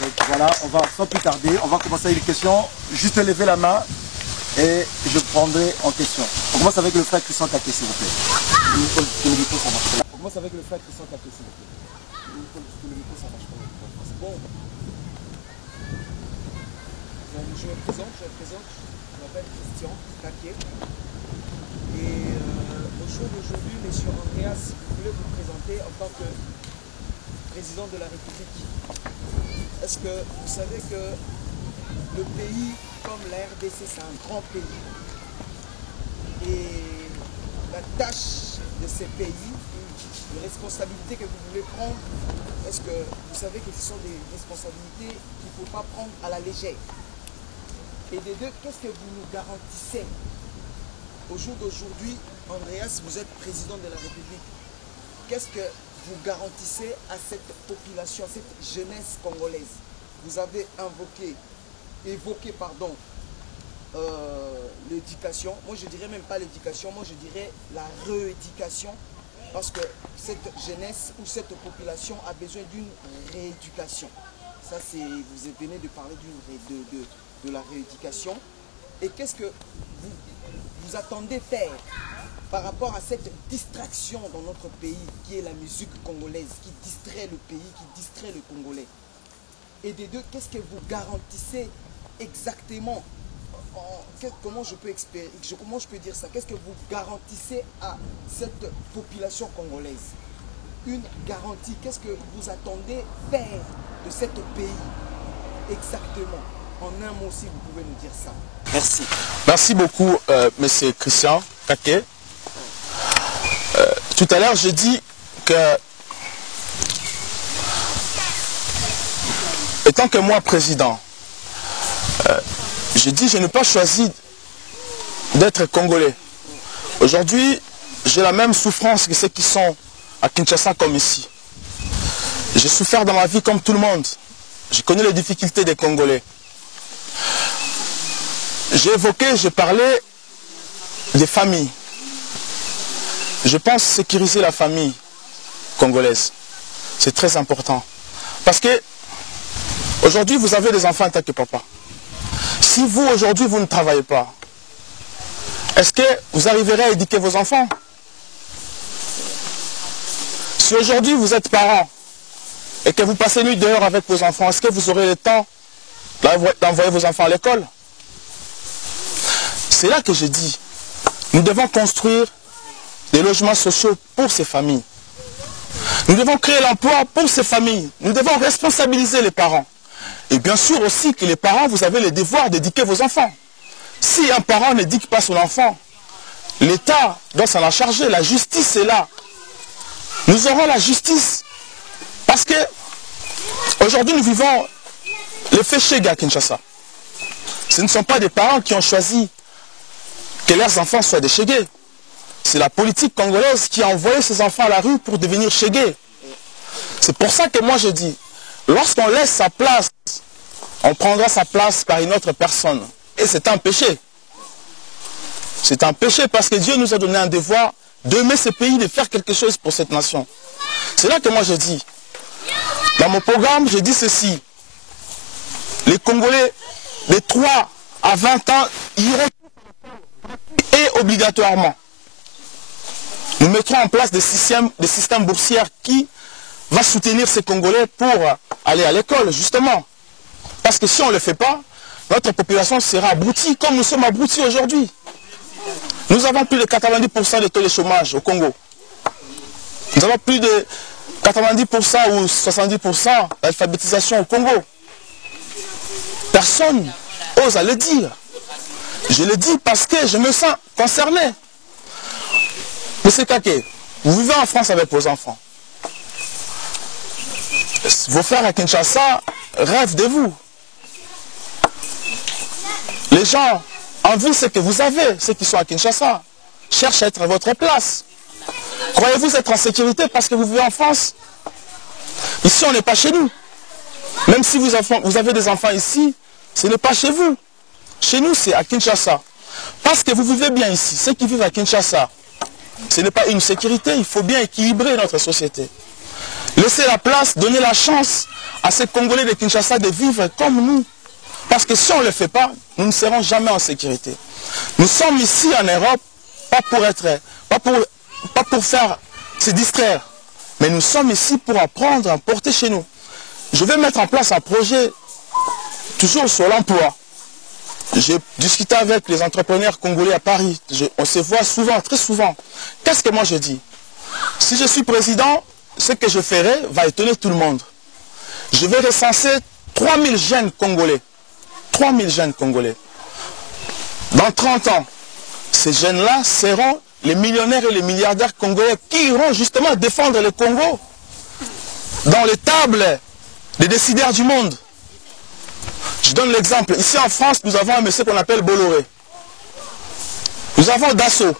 Donc voilà, on va sans plus tarder, on va commencer avec les questions. Juste lever la main et je prendrai en question. On commence avec le frère Christian Také, s'il vous plaît. On commence avec le frère Christian Také, s'il vous plaît. Bon. Je me présente, je m'appelle Christian Také. Et au jour d'aujourd'hui, M. Andreas, vous voulez vous présenter en tant que président de la République. Est-ce que vous savez que le pays comme la RDC, c'est un grand pays. Et la tâche de ces pays, les responsabilités que vous voulez prendre, est-ce que vous savez que ce sont des responsabilités qu'il ne faut pas prendre à la légère? Et des deux, qu'est-ce que vous nous garantissez? Au jour d'aujourd'hui, Andreas, vous êtes président de la République. Qu'est-ce que vous garantissez à cette population, à cette jeunesse congolaise? Vous avez évoqué l'éducation. Moi, je dirais même pas l'éducation, moi je dirais la rééducation. Parce que cette jeunesse ou cette population a besoin d'une rééducation. Ça, c'est, vous venez de parler de la rééducation. Et qu'est-ce que vous attendez faire par rapport à cette distraction dans notre pays qui est la musique congolaise, qui distrait le pays, qui distrait le Congolais? Et des deux, qu'est-ce que vous garantissez exactement? Comment je peux dire ça? Qu'est-ce que vous garantissez à cette population congolaise? Une garantie, qu'est-ce que vous attendez faire de cet pays exactement? En un mot, si vous pouvez nous dire ça. Merci. Merci beaucoup, M. Christian Také. Tout à l'heure, j'ai dit que, étant que moi président, j'ai dit je n'ai pas choisi d'être congolais. Aujourd'hui, j'ai la même souffrance que ceux qui sont à Kinshasa comme ici. J'ai souffert dans ma vie comme tout le monde. Je connais les difficultés des Congolais. J'ai parlé des familles. Je pense sécuriser la famille congolaise. C'est très important. Parce que aujourd'hui, vous avez des enfants en tant que papa. Si vous, aujourd'hui, vous ne travaillez pas, est-ce que vous arriverez à éduquer vos enfants? Si aujourd'hui, vous êtes parents et que vous passez nuit dehors avec vos enfants, est-ce que vous aurez le temps d'envoyer vos enfants à l'école? C'est là que je dis, nous devons construire des logements sociaux pour ces familles. Nous devons créer l'emploi pour ces familles. Nous devons responsabiliser les parents. Et bien sûr aussi que les parents, vous avez le devoir d'éduquer vos enfants. Si un parent n'éduque pas son enfant, l'État doit s'en en charger. La justice est là. Nous aurons la justice. Parce que aujourd'hui nous vivons les Féchéga à Kinshasa. Ce ne sont pas des parents qui ont choisi que leurs enfants soient des chégués. C'est la politique congolaise qui a envoyé ses enfants à la rue pour devenir chégués. C'est pour ça que moi je dis, lorsqu'on laisse sa place, on prendra sa place par une autre personne. Et c'est un péché. C'est un péché parce que Dieu nous a donné un devoir d'aimer ce pays, de faire quelque chose pour cette nation. C'est là que moi je dis, dans mon programme, je dis ceci. Les Congolais de 3 à 20 ans iront et obligatoirement. Nous mettrons en place des systèmes boursiers qui vont soutenir ces Congolais pour aller à l'école, justement. Parce que si on ne le fait pas, notre population sera abrutie, comme nous sommes abrutis aujourd'hui. Nous avons plus de 90% de taux de chômage au Congo. Nous avons plus de 90% ou 70% d'alphabétisation au Congo. Personne ose le dire. Je le dis parce que je me sens concerné. Monsieur Kake, vous vivez en France avec vos enfants. Vos frères à Kinshasa rêvent de vous. Les gens envient ce que vous avez, ceux qui sont à Kinshasa, cherchent à être à votre place. Croyez-vous être en sécurité parce que vous vivez en France? Ici, on n'est pas chez nous. Même si vous avez des enfants ici, ce n'est pas chez vous. Chez nous, c'est à Kinshasa. Parce que vous vivez bien ici. Ceux qui vivent à Kinshasa, ce n'est pas une sécurité. Il faut bien équilibrer notre société. Laissez la place, donnez la chance à ces Congolais de Kinshasa de vivre comme nous. Parce que si on ne le fait pas, nous ne serons jamais en sécurité. Nous sommes ici en Europe, pas pour faire se distraire. Mais nous sommes ici pour apprendre à porter chez nous. Je vais mettre en place un projet toujours sur l'emploi. J'ai discuté avec les entrepreneurs congolais à Paris. On se voit souvent, très souvent. Qu'est-ce que moi je dis? Si je suis président, ce que je ferai va étonner tout le monde. Je vais recenser 3000 jeunes Congolais. 3000 jeunes Congolais. Dans 30 ans, ces jeunes-là seront les millionnaires et les milliardaires congolais qui iront justement défendre le Congo dans les tables des décideurs du monde. Je donne l'exemple. Ici en France, nous avons un monsieur qu'on appelle Bolloré. Nous avons Dassault.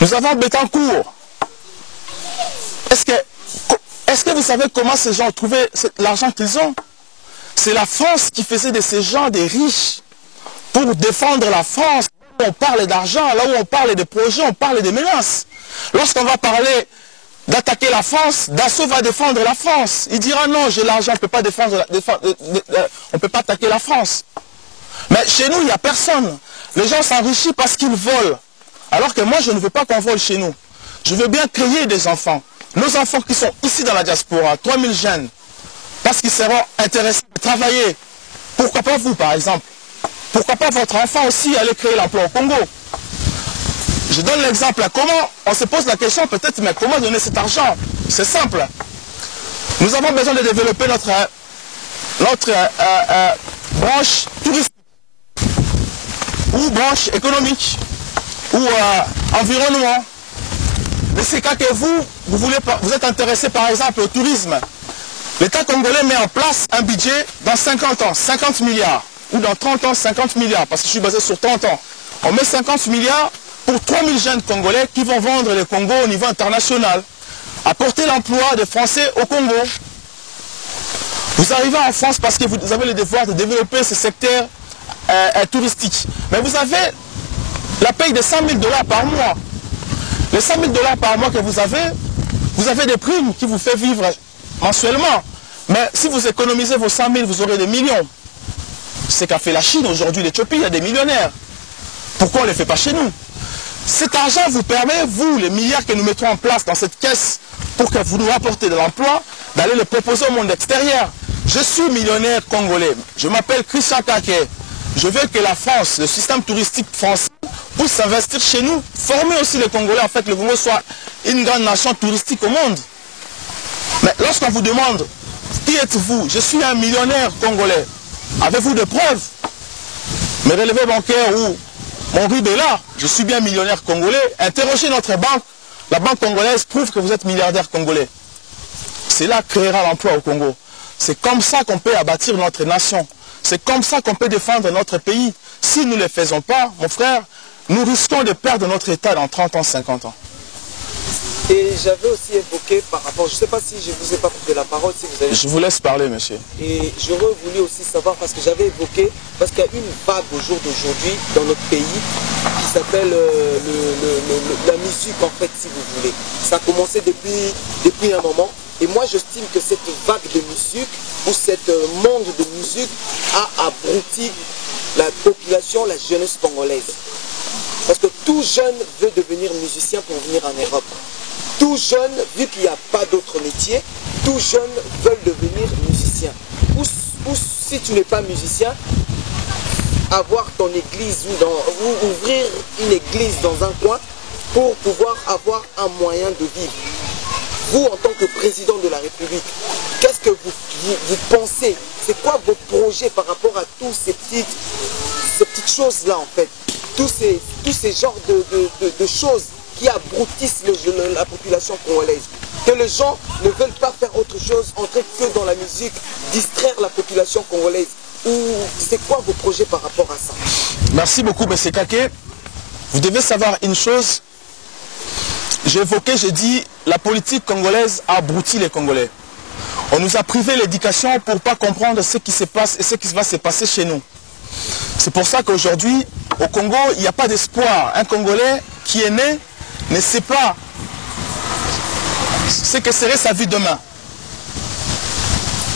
Nous avons Bettencourt. Est-ce que vous savez comment ces gens ont trouvé l'argent qu'ils ont? C'est la France qui faisait de ces gens des riches pour défendre la France. Là où on parle d'argent, là où on parle de projets, on parle de menaces. Lorsqu'on va parler d'attaquer la France, Dassault va défendre la France. Il dira non, j'ai l'argent, on ne peut pas attaquer la France. Mais chez nous, il n'y a personne. Les gens s'enrichissent parce qu'ils volent. Alors que moi, je ne veux pas qu'on vole chez nous. Je veux bien créer des enfants. Nos enfants qui sont ici dans la diaspora, 3000 jeunes, parce qu'ils seront intéressés à travailler. Pourquoi pas vous, par exemple? Pourquoi pas votre enfant aussi aller créer l'emploi au Congo? Je donne l'exemple. Comment on se pose la question peut-être, mais comment donner cet argent? C'est simple. Nous avons besoin de développer notre branche touristique, ou branche économique, ou environnement. Mais c'est quand que vous êtes intéressé par exemple au tourisme. L'État congolais met en place un budget dans 50 ans, 50 milliards. Ou dans 30 ans, 50 milliards. Parce que je suis basé sur 30 ans. On met 50 milliards pour 3000 jeunes Congolais qui vont vendre le Congo au niveau international, apporter l'emploi des Français au Congo. Vous arrivez en France parce que vous avez le devoir de développer ce secteur touristique. Mais vous avez la paye de 100 000 $ par mois. Les 100 000 $ par mois que vous avez des primes qui vous fait vivre mensuellement. Mais si vous économisez vos 100 000, vous aurez des millions. C'est qu'a fait la Chine aujourd'hui, l'Éthiopie, il y a des millionnaires. Pourquoi on ne les fait pas chez nous? Cet argent vous permet, vous, les milliards que nous mettons en place dans cette caisse pour que vous nous rapportez de l'emploi, d'aller le proposer au monde extérieur. Je suis millionnaire congolais. Je m'appelle Christian Kaké. Je veux que la France, le système touristique français, puisse s'investir chez nous, former aussi les Congolais, en fait, que le Congo soit une grande nation touristique au monde. Mais lorsqu'on vous demande, qui êtes-vous? Je suis un millionnaire congolais. Avez-vous des preuves? Mes relevés bancaires ou mon RIB est là, je suis bien millionnaire congolais. Interrogez notre banque. La banque congolaise prouve que vous êtes milliardaire congolais. Cela créera l'emploi au Congo. C'est comme ça qu'on peut abattre notre nation. C'est comme ça qu'on peut défendre notre pays. Si nous ne le faisons pas, mon frère, nous risquons de perdre notre État dans 30 ans, 50 ans. Et j'avais aussi évoqué par rapport, je ne sais pas si je ne vous ai pas coupé la parole, si vous avez... Je vous laisse parler, monsieur. Et j'aurais voulu aussi savoir, parce que j'avais évoqué, parce qu'il y a une vague au jour d'aujourd'hui dans notre pays qui s'appelle la musique, en fait, si vous voulez. Ça a commencé depuis un moment. Et moi, j'estime que cette vague de musique, ou cette monde de musique, a abruti la population, la jeunesse congolaise. Parce que tout jeune veut devenir musicien pour venir en Europe. Tout jeune, vu qu'il n'y a pas d'autre métier, tout jeune veut devenir musicien. Ou si tu n'es pas musicien, avoir ton église ou ouvrir une église dans un coin pour pouvoir avoir un moyen de vivre. Vous, en tant que président de la République, qu'est-ce que vous pensez? C'est quoi vos projets par rapport à tous ces petites choses-là, en fait? Tous ces genres de choses qui abrutissent la population congolaise. Que les gens ne veulent pas faire autre chose, entrer que dans la musique, distraire la population congolaise. Ou c'est quoi vos projets par rapport à ça? Merci beaucoup, M. Kaké. Vous devez savoir une chose. J'ai évoqué, j'ai dit, la politique congolaise a abruti les Congolais. On nous a privé l'éducation pour ne pas comprendre ce qui se passe et ce qui va se passer chez nous. C'est pour ça qu'aujourd'hui, au Congo, il n'y a pas d'espoir. Un Congolais qui est né ne sait pas ce que serait sa vie demain.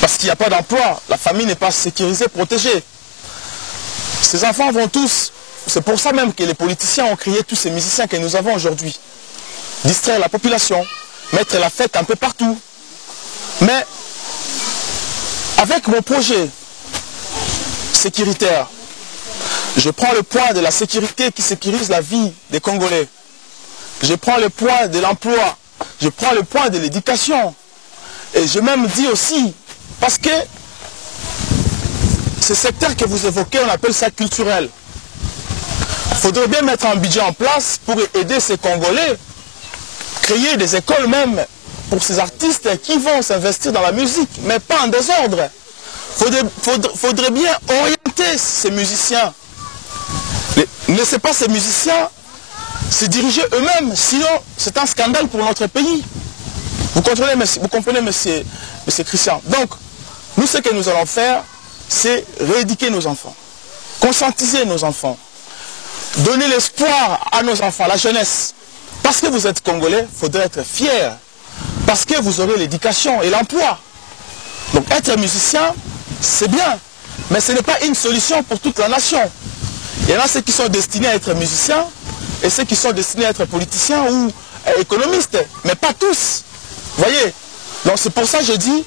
Parce qu'il n'y a pas d'emploi, la famille n'est pas sécurisée, protégée. Ces enfants vont tous... C'est pour ça même que les politiciens ont créé tous ces musiciens que nous avons aujourd'hui. Distraire la population, mettre la fête un peu partout. Mais avec mon projet sécuritaire, je prends le poids de la sécurité qui sécurise la vie des Congolais. Je prends le poids de l'emploi. Je prends le poids de l'éducation. Et je même dis aussi, parce que ce secteur que vous évoquez, on appelle ça culturel. Il faudrait bien mettre un budget en place pour aider ces Congolais, créer des écoles même pour ces artistes qui vont s'investir dans la musique, mais pas en désordre. Faudrait bien orienter ces musiciens. Ne laissez pas ces musiciens se diriger eux-mêmes, sinon c'est un scandale pour notre pays. Vous comprenez, monsieur Christian. Donc, nous, ce que nous allons faire, c'est rééduquer nos enfants, conscientiser nos enfants, donner l'espoir à nos enfants, la jeunesse. Parce que vous êtes Congolais, il faudrait être fier. Parce que vous aurez l'éducation et l'emploi. Donc être musicien, c'est bien. Mais ce n'est pas une solution pour toute la nation. Il y en a ceux qui sont destinés à être musiciens et ceux qui sont destinés à être politiciens ou économistes. Mais pas tous. Vous voyez? Donc c'est pour ça que je dis,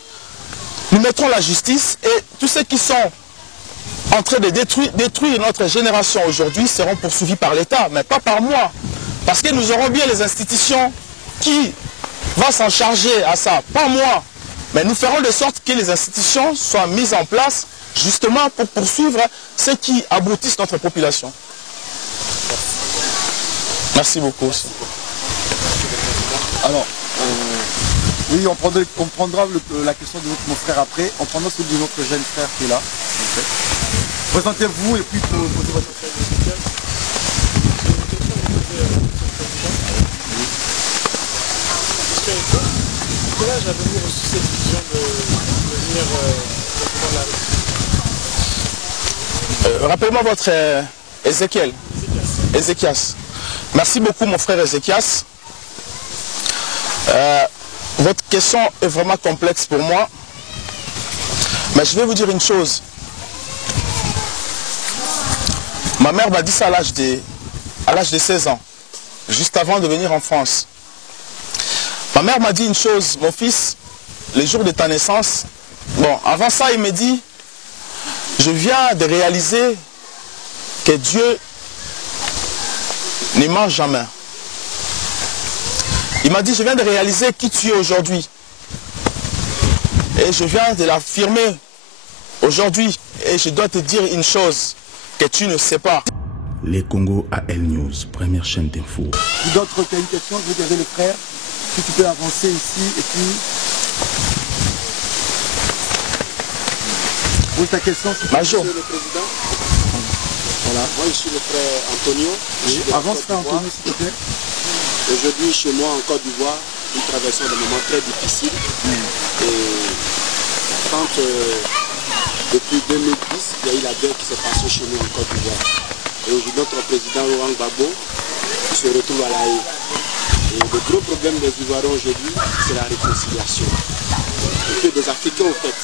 nous mettrons la justice et tous ceux qui sont en train de détruire notre génération aujourd'hui seront poursuivis par l'État, mais pas par moi. Parce que nous aurons bien les institutions qui vont s'en charger à ça, pas moi. Mais nous ferons de sorte que les institutions soient mises en place justement pour poursuivre ceux qui abrutissent notre population. Merci beaucoup. Alors, oui, on prendra la question de mon frère après. On prendra celui de notre jeune frère qui est là. Okay. Présentez-vous et puis posez votre question. quel âge avez-vous reçu cette vision de devenir président de la République? Rappelez-moi votre Ézéchiel. Ézéchias. Merci beaucoup mon frère Ézéchias. Votre question est vraiment complexe pour moi. Mais je vais vous dire une chose. Ma mère m'a dit ça à l'âge de 16 ans, juste avant de venir en France. Ma mère m'a dit une chose, mon fils, le jour de ta naissance, bon, avant ça, il me dit, je viens de réaliser que Dieu ne ment jamais. Il m'a dit, je viens de réaliser qui tu es aujourd'hui. Et je viens de l'affirmer aujourd'hui. Et je dois te dire une chose que tu ne sais pas. Les Congo AL News, première chaîne d'info. D'autres qui ont une question, je vous dirai le frère, si tu peux avancer ici et puis... Pose ta question. Si Major. Monsieur le Président, voilà. Moi je suis le frère Antonio. Avance frère Antonio s'il te plaît. Aujourd'hui chez moi en Côte d'Ivoire, nous traversons des moments très difficiles. Et quand depuis 2010, il y a eu la guerre qui s'est passée chez nous en Côte d'Ivoire. Et aujourd'hui notre président Laurent Gbagbo se retrouve à La Haye. Et le gros problème des Ivoiriens aujourd'hui, c'est la réconciliation. Un peu des Africains en fait.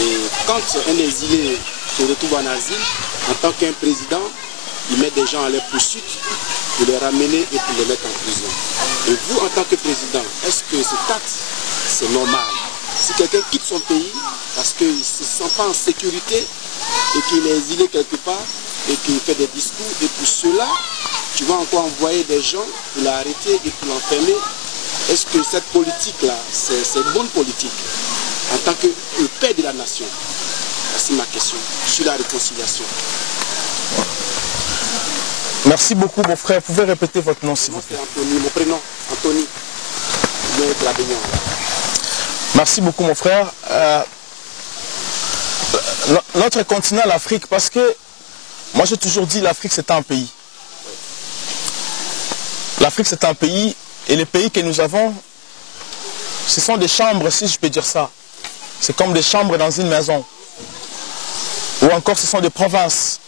Et quand un exilé se retrouve en asile, en tant qu'un président, il met des gens à leur poursuite pour les ramener et pour les mettre en prison. Et vous, en tant que président, est-ce que cet acte, c'est normal? Si quelqu'un quitte son pays parce qu'il ne se sent pas en sécurité et qu'il est exilé quelque part et qu'il fait des discours, et pour cela, tu vas encore envoyer des gens pour l'arrêter et pour l'enfermer. Est-ce que cette politique-là, c'est une bonne politique en tant que le père de la nation? C'est ma question sur la réconciliation. Merci beaucoup mon frère. Vous pouvez répéter votre nom s'il vous plaît? C'est Anthony, mon prénom, Anthony. Merci beaucoup mon frère. Notre continent, l'Afrique, parce que moi j'ai toujours dit l'Afrique c'est un pays. L'Afrique c'est un pays et les pays que nous avons, ce sont des chambres, si je peux dire ça. C'est comme des chambres dans une maison. Ou encore ce sont des provinces.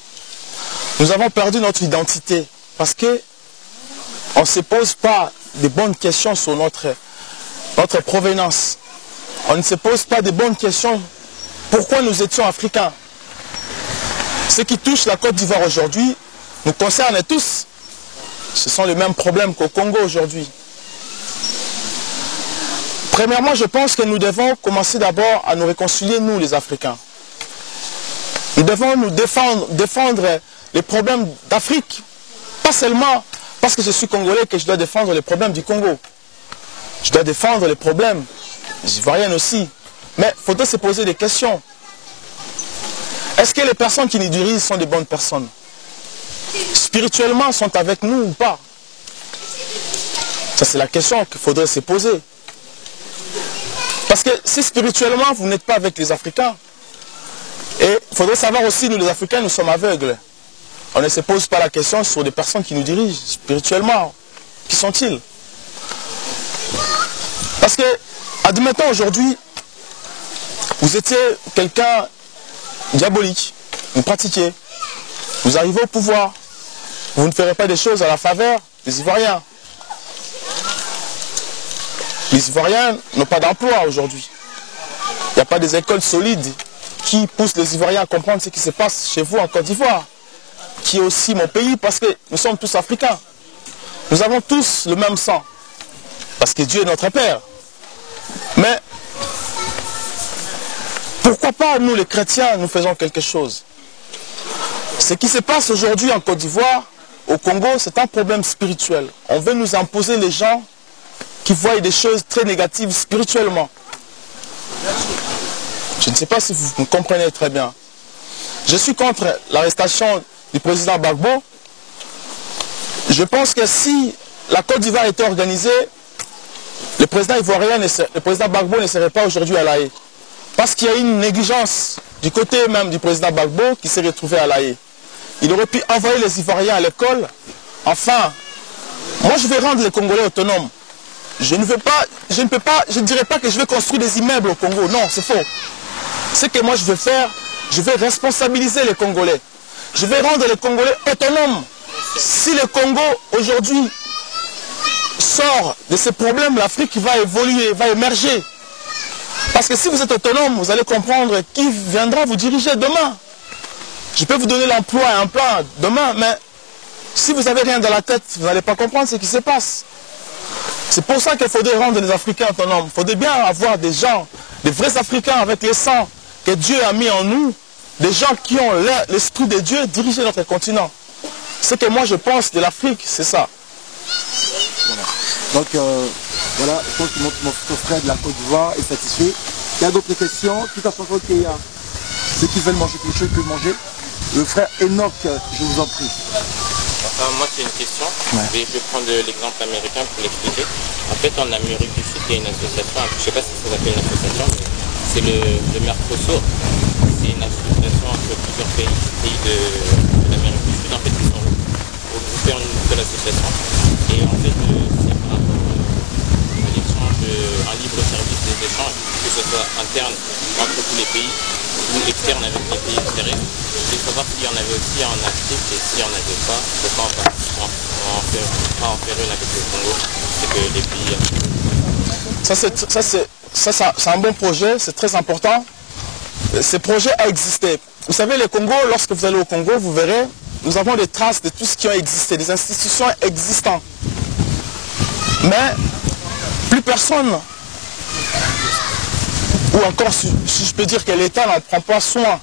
Nous avons perdu notre identité parce que on ne se pose pas de bonnes questions sur notre provenance. On ne se pose pas de bonnes questions. Pourquoi nous étions africains? Ce qui touche la Côte d'Ivoire aujourd'hui nous concerne tous. Ce sont les mêmes problèmes qu'au Congo aujourd'hui. Premièrement, je pense que nous devons commencer d'abord à nous réconcilier, nous les Africains. Nous devons nous défendre les problèmes d'Afrique. Pas seulement parce que je suis Congolais que je dois défendre les problèmes du Congo. Je dois défendre les problèmes des Ivoiriens aussi. Mais il faudrait se poser des questions. Est-ce que les personnes qui nous dirigent sont des bonnes personnes? Spirituellement, sont avec nous ou pas? Ça, c'est la question qu'il faudrait se poser. Parce que si spirituellement, vous n'êtes pas avec les Africains, et il faudrait savoir aussi, nous les Africains, nous sommes aveugles. On ne se pose pas la question sur des personnes qui nous dirigent spirituellement. Qui sont-ils? Parce que, admettons aujourd'hui, vous étiez quelqu'un diabolique, vous pratiquez, vous arrivez au pouvoir, vous ne ferez pas des choses à la faveur des Ivoiriens. Les Ivoiriens n'ont pas d'emploi aujourd'hui. Il n'y a pas des écoles solides qui poussent les Ivoiriens à comprendre ce qui se passe chez vous en Côte d'Ivoire, qui est aussi mon pays, parce que nous sommes tous africains. Nous avons tous le même sang, parce que Dieu est notre Père. Mais pourquoi pas nous les chrétiens, nous faisons quelque chose? Ce qui se passe aujourd'hui en Côte d'Ivoire, au Congo, c'est un problème spirituel. On veut nous imposer les gens qui voient des choses très négatives spirituellement. Je ne sais pas si vous me comprenez très bien. Je suis contre l'arrestation du président Gbagbo. Je pense que si la Côte d'Ivoire était organisée, le président ivoirien, le président Gbagbo ne serait pas aujourd'hui à La Haye. Parce qu'il y a une négligence du côté même du président Gbagbo qui s'est retrouvé à La Haye. Il aurait pu envoyer les Ivoiriens à l'école. Enfin, moi je vais rendre les Congolais autonomes. je ne dirais pas que je vais construire des immeubles au Congo. Non, c'est faux. Ce que moi je veux faire, je vais responsabiliser les Congolais. Je vais rendre les Congolais autonomes. Si le Congo aujourd'hui sort de ces problèmes, l'Afrique va évoluer, va émerger. Parce que si vous êtes autonome, vous allez comprendre qui viendra vous diriger demain. Je peux vous donner l'emploi et un plan demain, mais si vous n'avez rien dans la tête, vous n'allez pas comprendre ce qui se passe. C'est pour ça qu'il faudrait rendre les Africains autonomes. Il faudrait bien avoir des gens, des vrais Africains avec les sangs que Dieu a mis en nous, des gens qui ont l'esprit de Dieu diriger notre continent. Ce que moi je pense de l'Afrique, c'est ça. Voilà. Donc voilà, je pense que mon frère de la Côte d'Ivoire est satisfait. Il y a d'autres questions, tout à son côté, il y a ceux qui veulent manger quelque chose, ils peuvent manger. Le frère Enoch, je vous en prie. Moi c'est une question, je vais prendre l'exemple américain pour l'expliquer. En fait en Amérique du Sud il y a une association, je ne sais pas si ça s'appelle une association, mais c'est le Mercosur. C'est une association entre plusieurs pays de l'Amérique du Sud en fait qui sont regroupés en une seule association. Et en fait c'est par rapport à l'échange, un libre service des échanges, que ce soit interne entre tous les pays ou externe avec les pays extérieurs. Je voulais savoir s'il y en avait aussi en Afrique et s'il n'y en avait pas, pourquoi pas en faire une avec le Congo et que les pays... Ça c'est un bon projet, c'est très important. Ce projet a existé. Vous savez, le Congo, lorsque vous allez au Congo, vous verrez, nous avons des traces de tout ce qui a existé, des institutions existantes. Mais plus personne, ou encore si je peux dire que l'État n'en prend pas soin.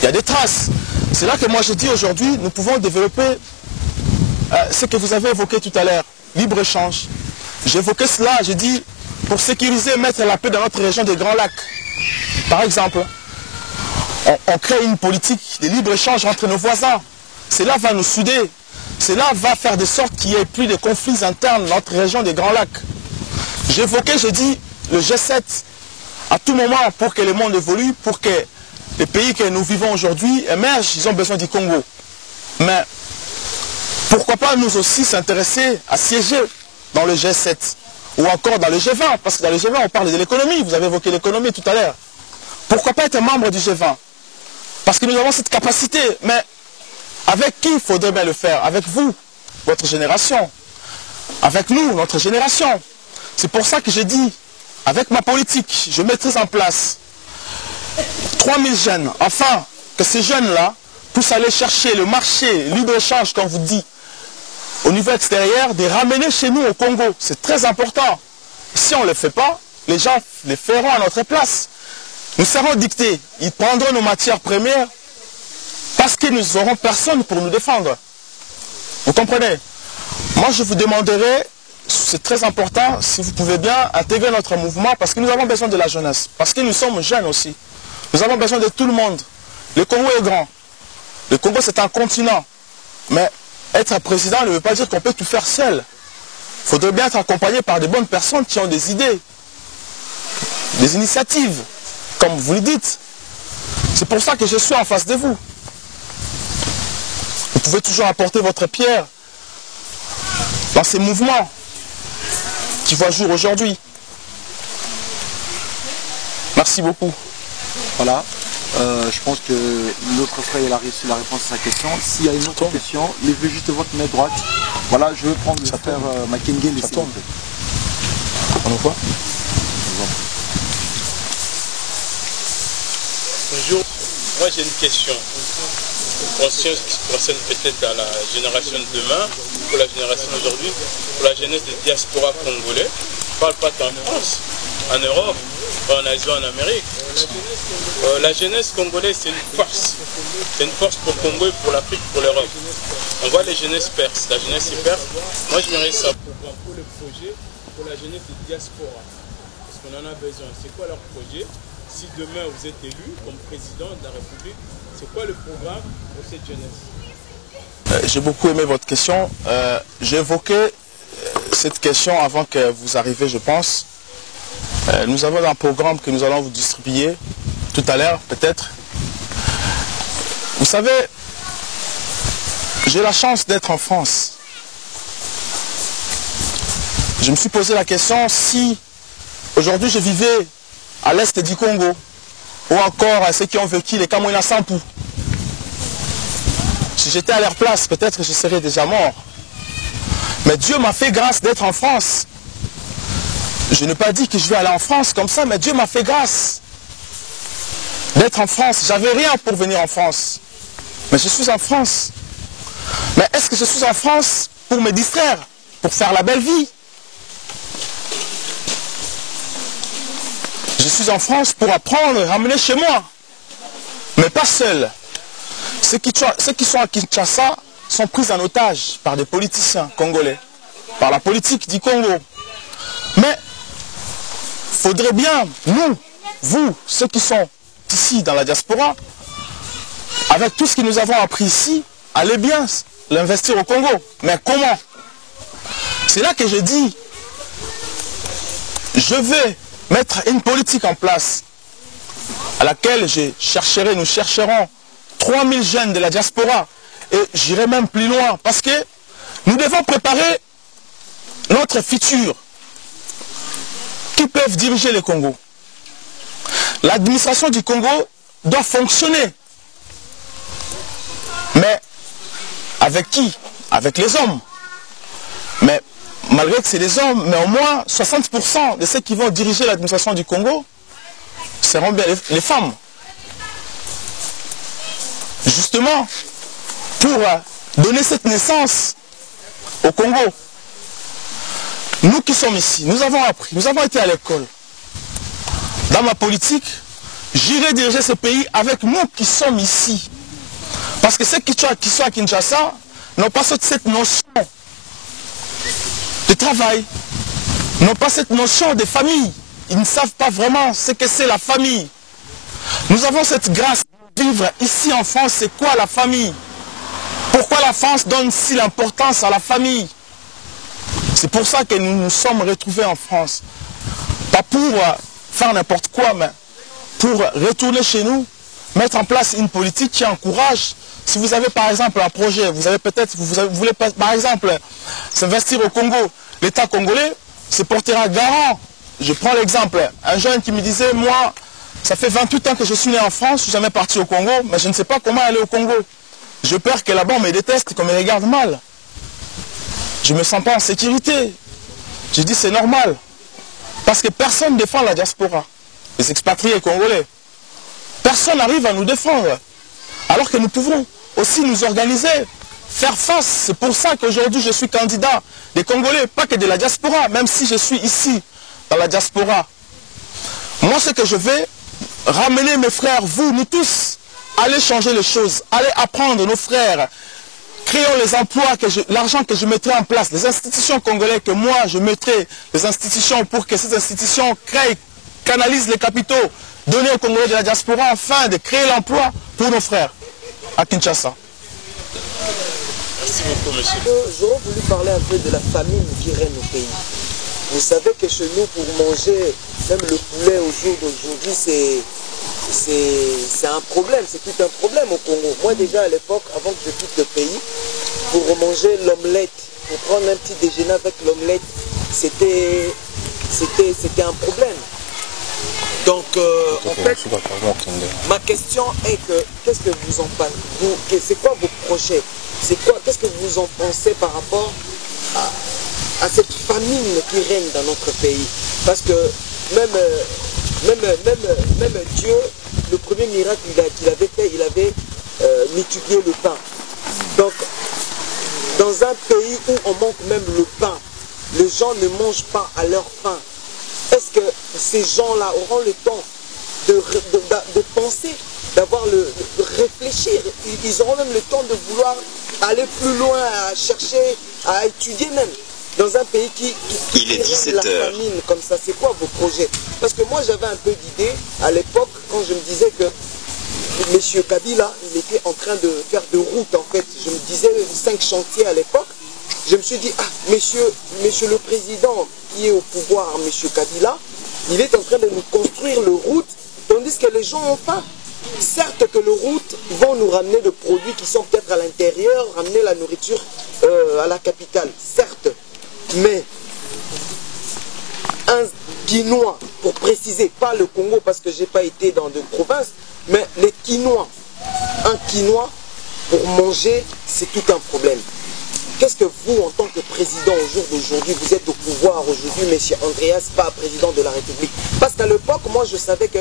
Il y a des traces. C'est là que moi je dis aujourd'hui, nous pouvons développer ce que vous avez évoqué tout à l'heure, libre-échange. J'ai évoqué cela, j'ai dit, pour sécuriser et mettre la paix dans notre région des Grands Lacs. Par exemple, on crée une politique de libre-échange entre nos voisins. Cela va nous souder. Cela va faire de sorte qu'il n'y ait plus de conflits internes dans notre région des Grands Lacs. J'ai évoqué, j'ai dit, le G7, à tout moment, pour que le monde évolue, pour que les pays que nous vivons aujourd'hui émergent, ils ont besoin du Congo. Mais pourquoi pas nous aussi s'intéresser à siéger dans le G7 ou encore dans le G20, parce que dans le G20 on parle de l'économie, vous avez évoqué l'économie tout à l'heure. Pourquoi pas être membre du G20? Parce que nous avons cette capacité, mais avec qui il faudrait bien le faire? Avec vous, votre génération. Avec nous, notre génération. C'est pour ça que j'ai dit, avec ma politique, je mettrai en place 3000 jeunes, afin que ces jeunes-là puissent aller chercher le marché, le libre-échange, comme vous dites, au niveau extérieur, de ramener chez nous au Congo. C'est très important. Si on ne le fait pas, les gens le feront à notre place. Nous serons dictés. Ils prendront nos matières premières parce que nous n'aurons personne pour nous défendre. Vous comprenez? Moi, je vous demanderai, c'est très important, si vous pouvez bien intégrer notre mouvement, parce que nous avons besoin de la jeunesse. Parce que nous sommes jeunes aussi. Nous avons besoin de tout le monde. Le Congo est grand. Le Congo, c'est un continent. Mais être président ne veut pas dire qu'on peut tout faire seul. Il faudrait bien être accompagné par de bonnes personnes qui ont des idées, des initiatives, comme vous le dites. C'est pour ça que je suis en face de vous. Vous pouvez toujours apporter votre pierre dans ces mouvements qui voient jour aujourd'hui. Merci beaucoup. Voilà. Je pense que notre frère il a réussi la réponse à sa question. S'il y a une autre question, levez juste votre main droite. Voilà, je vais prendre le frère Makenge. Ça tourne. On le voit. Bonjour, moi j'ai une question qui concerne peut-être à la génération de demain, pour la génération d'aujourd'hui, pour la jeunesse des diaspora congolais. Je ne parle pas qu'en France, en Europe, pas en Asie, en Amérique. La jeunesse congolaise c'est une force. C'est une force pour le Congo et pour l'Afrique, pour l'Europe. On voit les jeunesses perses, la jeunesse est perse. Moi je m'aimerais savoir pour le projet pour la jeunesse des diaspora. Parce qu'on en a besoin. C'est quoi leur projet? Si demain vous êtes élu comme président de la République, c'est quoi le programme pour cette jeunesse? J'ai beaucoup aimé votre question. J'ai évoqué cette question avant que vous arriviez, je pense. Nous avons un programme que nous allons vous distribuer tout à l'heure, peut-être. Vous savez, j'ai la chance d'être en France. je me suis posé la question si aujourd'hui je vivais à l'est du Congo, ou encore ceux qui ont vécu les Kamwina Sampou. Si j'étais à leur place, peut-être que je serais déjà mort. Mais Dieu m'a fait grâce d'être en France. Je n'ai pas dit que je vais aller en France comme ça, mais Dieu m'a fait grâce d'être en France. J'avais rien pour venir en France. Mais je suis en France. Mais est-ce que je suis en France pour me distraire, pour faire la belle vie? Je suis en France pour apprendre, ramener chez moi. Mais pas seul. Ceux qui sont à Kinshasa sont pris en otage par des politiciens congolais, par la politique du Congo. Mais il faudrait bien, nous, vous, ceux qui sont ici dans la diaspora, avec tout ce que nous avons appris ici, aller bien l'investir au Congo. Mais comment? C'est là que je dis, je vais mettre une politique en place à laquelle nous chercherons 3000 jeunes de la diaspora et j'irai même plus loin parce que nous devons préparer notre futur qui peuvent diriger le Congo. L'administration du Congo doit fonctionner. Mais avec qui? Avec les hommes. Mais malgré que c'est des hommes, mais au moins 60% de ceux qui vont diriger l'administration du Congo seront bien les femmes. Justement, pour donner cette naissance au Congo. Nous qui sommes ici, nous avons appris, nous avons été à l'école. Dans ma politique, j'irai diriger ce pays avec nous qui sommes ici. Parce que ceux qui sont à Kinshasa n'ont pas cette notion de travail, n'ont pas cette notion de famille. Ils ne savent pas vraiment ce que c'est la famille. Nous avons cette grâce de vivre ici en France. C'est quoi la famille? Pourquoi la France donne si l'importance à la famille? C'est pour ça que nous nous sommes retrouvés en France. Pas pour faire n'importe quoi, mais pour retourner chez nous, mettre en place une politique qui encourage. Si vous avez par exemple un projet, vous voulez par exemple s'investir au Congo, l'État congolais se portera garant. Je prends l'exemple, un jeune qui me disait, moi, ça fait 28 ans que je suis né en France, je ne suis jamais parti au Congo, mais je ne sais pas comment aller au Congo. J'ai peur que là-bas on me déteste, qu'on me regarde mal. Je ne me sens pas en sécurité. Je dis c'est normal. Parce que personne ne défend la diaspora, les expatriés congolais. Personne n'arrive à nous défendre. Alors que nous pouvons aussi nous organiser, faire face. C'est pour ça qu'aujourd'hui je suis candidat des Congolais, pas que de la diaspora, même si je suis ici, dans la diaspora. Moi, ce que je vais ramener mes frères, vous, nous tous, aller changer les choses, aller apprendre nos frères, créons les emplois, l'argent que je mettrai en place, les institutions congolaises que moi je mettrai, les institutions pour que ces institutions créent, canalisent les capitaux, donner aux Congolais de la diaspora afin de créer l'emploi pour nos frères à Kinshasa. Merci beaucoup, monsieur. J'aurais voulu parler un peu de la famine qui règne au pays. Vous savez que chez nous, pour manger même le poulet au jour d'aujourd'hui, c'est un problème, c'est tout un problème au Congo. Moi déjà à l'époque, avant que je quitte le pays, pour manger l'omelette, pour prendre un petit déjeuner avec l'omelette, c'était un problème. Donc en fait, ma question est que qu'est-ce que vous en pensez? C'est quoi vos projets? Qu'est-ce que vous en pensez par rapport à cette famine qui règne dans notre pays? Parce que même Dieu, le premier miracle qu'il avait fait, il avait multiplié le pain. Donc, dans un pays où on manque même le pain, les gens ne mangent pas à leur faim. Est-ce que ces gens-là auront le temps de penser, de réfléchir? Ils auront même le temps de vouloir aller plus loin, à chercher, à étudier même. Dans un pays qui la famine comme ça, c'est quoi vos projets? Parce que moi j'avais un peu d'idée à l'époque quand je me disais que M. Kabila, il était en train de faire de route en fait. Je me disais 5 chantiers à l'époque. Je me suis dit, ah, monsieur le président qui est au pouvoir, M. Kabila, il est en train de nous construire le route, tandis que les gens ont faim. Certes que les routes vont nous ramener des produits qui sont peut-être à l'intérieur, ramener la nourriture à la capitale, certes. Mais quinoa, pour préciser, pas le Congo parce que j'ai pas été dans de provinces, mais les quinoa, un quinoa pour manger, c'est tout un problème. Qu'est-ce que vous, en tant que président au jour d'aujourd'hui, vous êtes au pouvoir aujourd'hui, M. Andreas, pas président de la République? Parce qu'à l'époque, moi je savais que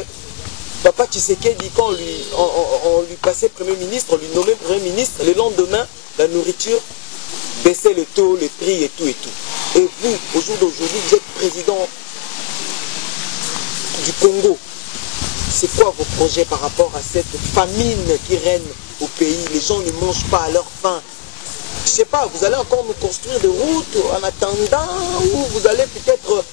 Papa Tshisekedi, quand on lui passait Premier ministre, on lui nommait Premier ministre, le lendemain, la nourriture baissait le taux, le prix et tout et tout. Et vous, au jour d'aujourd'hui, vous êtes président du Congo. C'est quoi vos projets par rapport à cette famine qui règne au pays? Les gens ne mangent pas à leur faim. Je ne sais pas, vous allez encore nous construire des routes en attendant, ou vous allez peut-être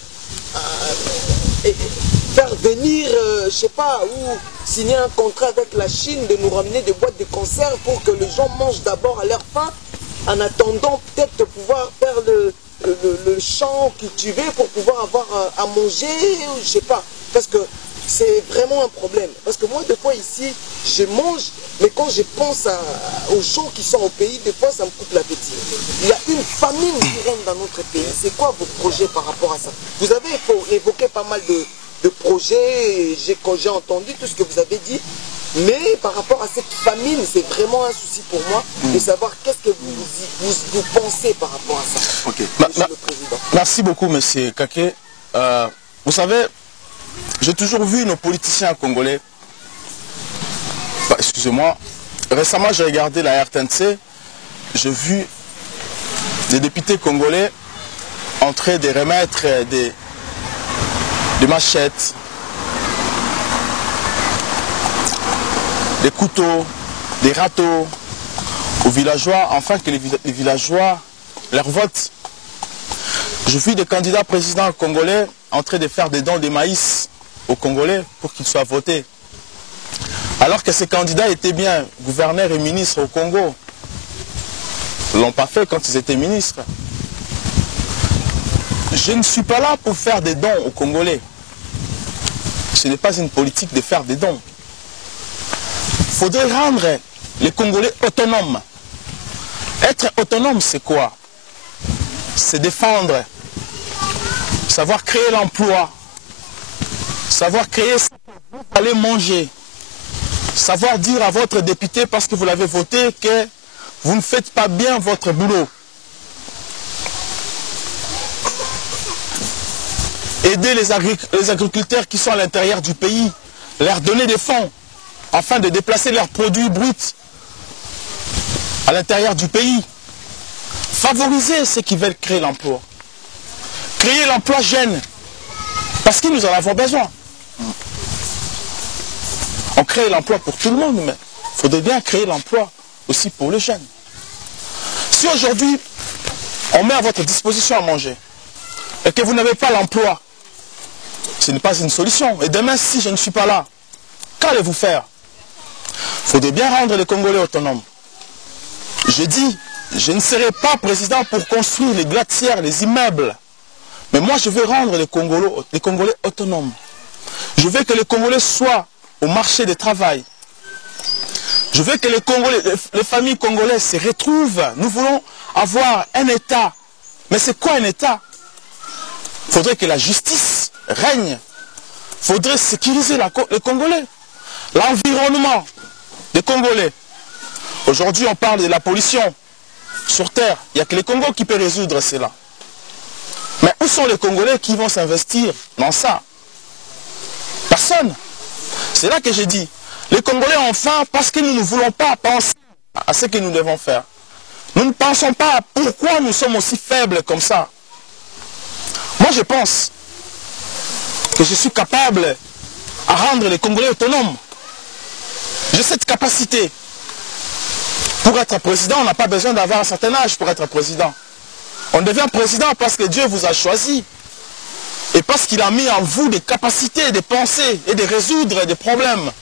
faire venir, je ne sais pas, ou signer un contrat avec la Chine de nous ramener des boîtes de conserve pour que les gens mangent d'abord à leur faim, en attendant peut-être de pouvoir faire le champ cultivé pour pouvoir avoir à manger, je ne sais pas. Parce que c'est vraiment un problème. Parce que moi, des fois, ici, je mange, mais quand je pense aux gens qui sont au pays, des fois, ça me coupe l'appétit. Il y a une famine qui règne dans notre pays. C'est quoi vos projets par rapport à ça? Vous avez évoqué pas mal de projets, j'ai entendu tout ce que vous avez dit, mais par rapport à cette famine, c'est vraiment un souci pour moi de savoir qu'est-ce que vous pensez par rapport à ça. Okay. Monsieur le Président. Merci beaucoup, M. Kake. Vous savez, j'ai toujours vu nos politiciens congolais, excusez-moi, récemment j'ai regardé la RTNC, j'ai vu des députés congolais en train de remettre des machettes, des couteaux, des râteaux aux villageois, afin que les villageois leur votent. Je vis des candidats présidents congolais en train de faire des dons de maïs aux Congolais pour qu'ils soient votés. Alors que ces candidats étaient bien gouverneurs et ministres au Congo. Ils ne l'ont pas fait quand ils étaient ministres. Je ne suis pas là pour faire des dons aux Congolais. Ce n'est pas une politique de faire des dons. Il faudrait rendre les Congolais autonomes. Être autonome, c'est quoi? C'est défendre, savoir créer l'emploi, savoir créer ce que vous allez manger, savoir dire à votre député parce que vous l'avez voté que vous ne faites pas bien votre boulot. Aider les agriculteurs qui sont à l'intérieur du pays, leur donner des fonds afin de déplacer leurs produits bruts à l'intérieur du pays. Favoriser ceux qui veulent créer l'emploi. Créer l'emploi jeune. Parce que nous en avons besoin. On crée l'emploi pour tout le monde, mais il faudrait bien créer l'emploi aussi pour les jeunes. Si aujourd'hui, on met à votre disposition à manger, et que vous n'avez pas l'emploi, ce n'est pas une solution. Et demain, si je ne suis pas là, qu'allez-vous faire? Il faudrait bien rendre les Congolais autonomes. Je dis, je ne serai pas président pour construire les glacières, les immeubles. Mais moi, je veux rendre les Congolais autonomes. Je veux que les Congolais soient au marché du travail. Je veux que les familles congolaises se retrouvent. Nous voulons avoir un État. Mais c'est quoi un État? Il faudrait que la justice règne. Il faudrait sécuriser les Congolais. L'environnement des Congolais. Aujourd'hui, on parle de la pollution sur Terre. Il n'y a que les Congos qui peuvent résoudre cela. Mais où sont les Congolais qui vont s'investir dans ça? Personne. C'est là que j'ai dit, les Congolais ont faim parce que nous ne voulons pas penser à ce que nous devons faire. Nous ne pensons pas à pourquoi nous sommes aussi faibles comme ça. Moi, je pense que je suis capable à rendre les Congolais autonomes. J'ai cette capacité. Pour être président, on n'a pas besoin d'avoir un certain âge pour être président. On devient président parce que Dieu vous a choisi. Et parce qu'il a mis en vous des capacités de penser et de résoudre des problèmes.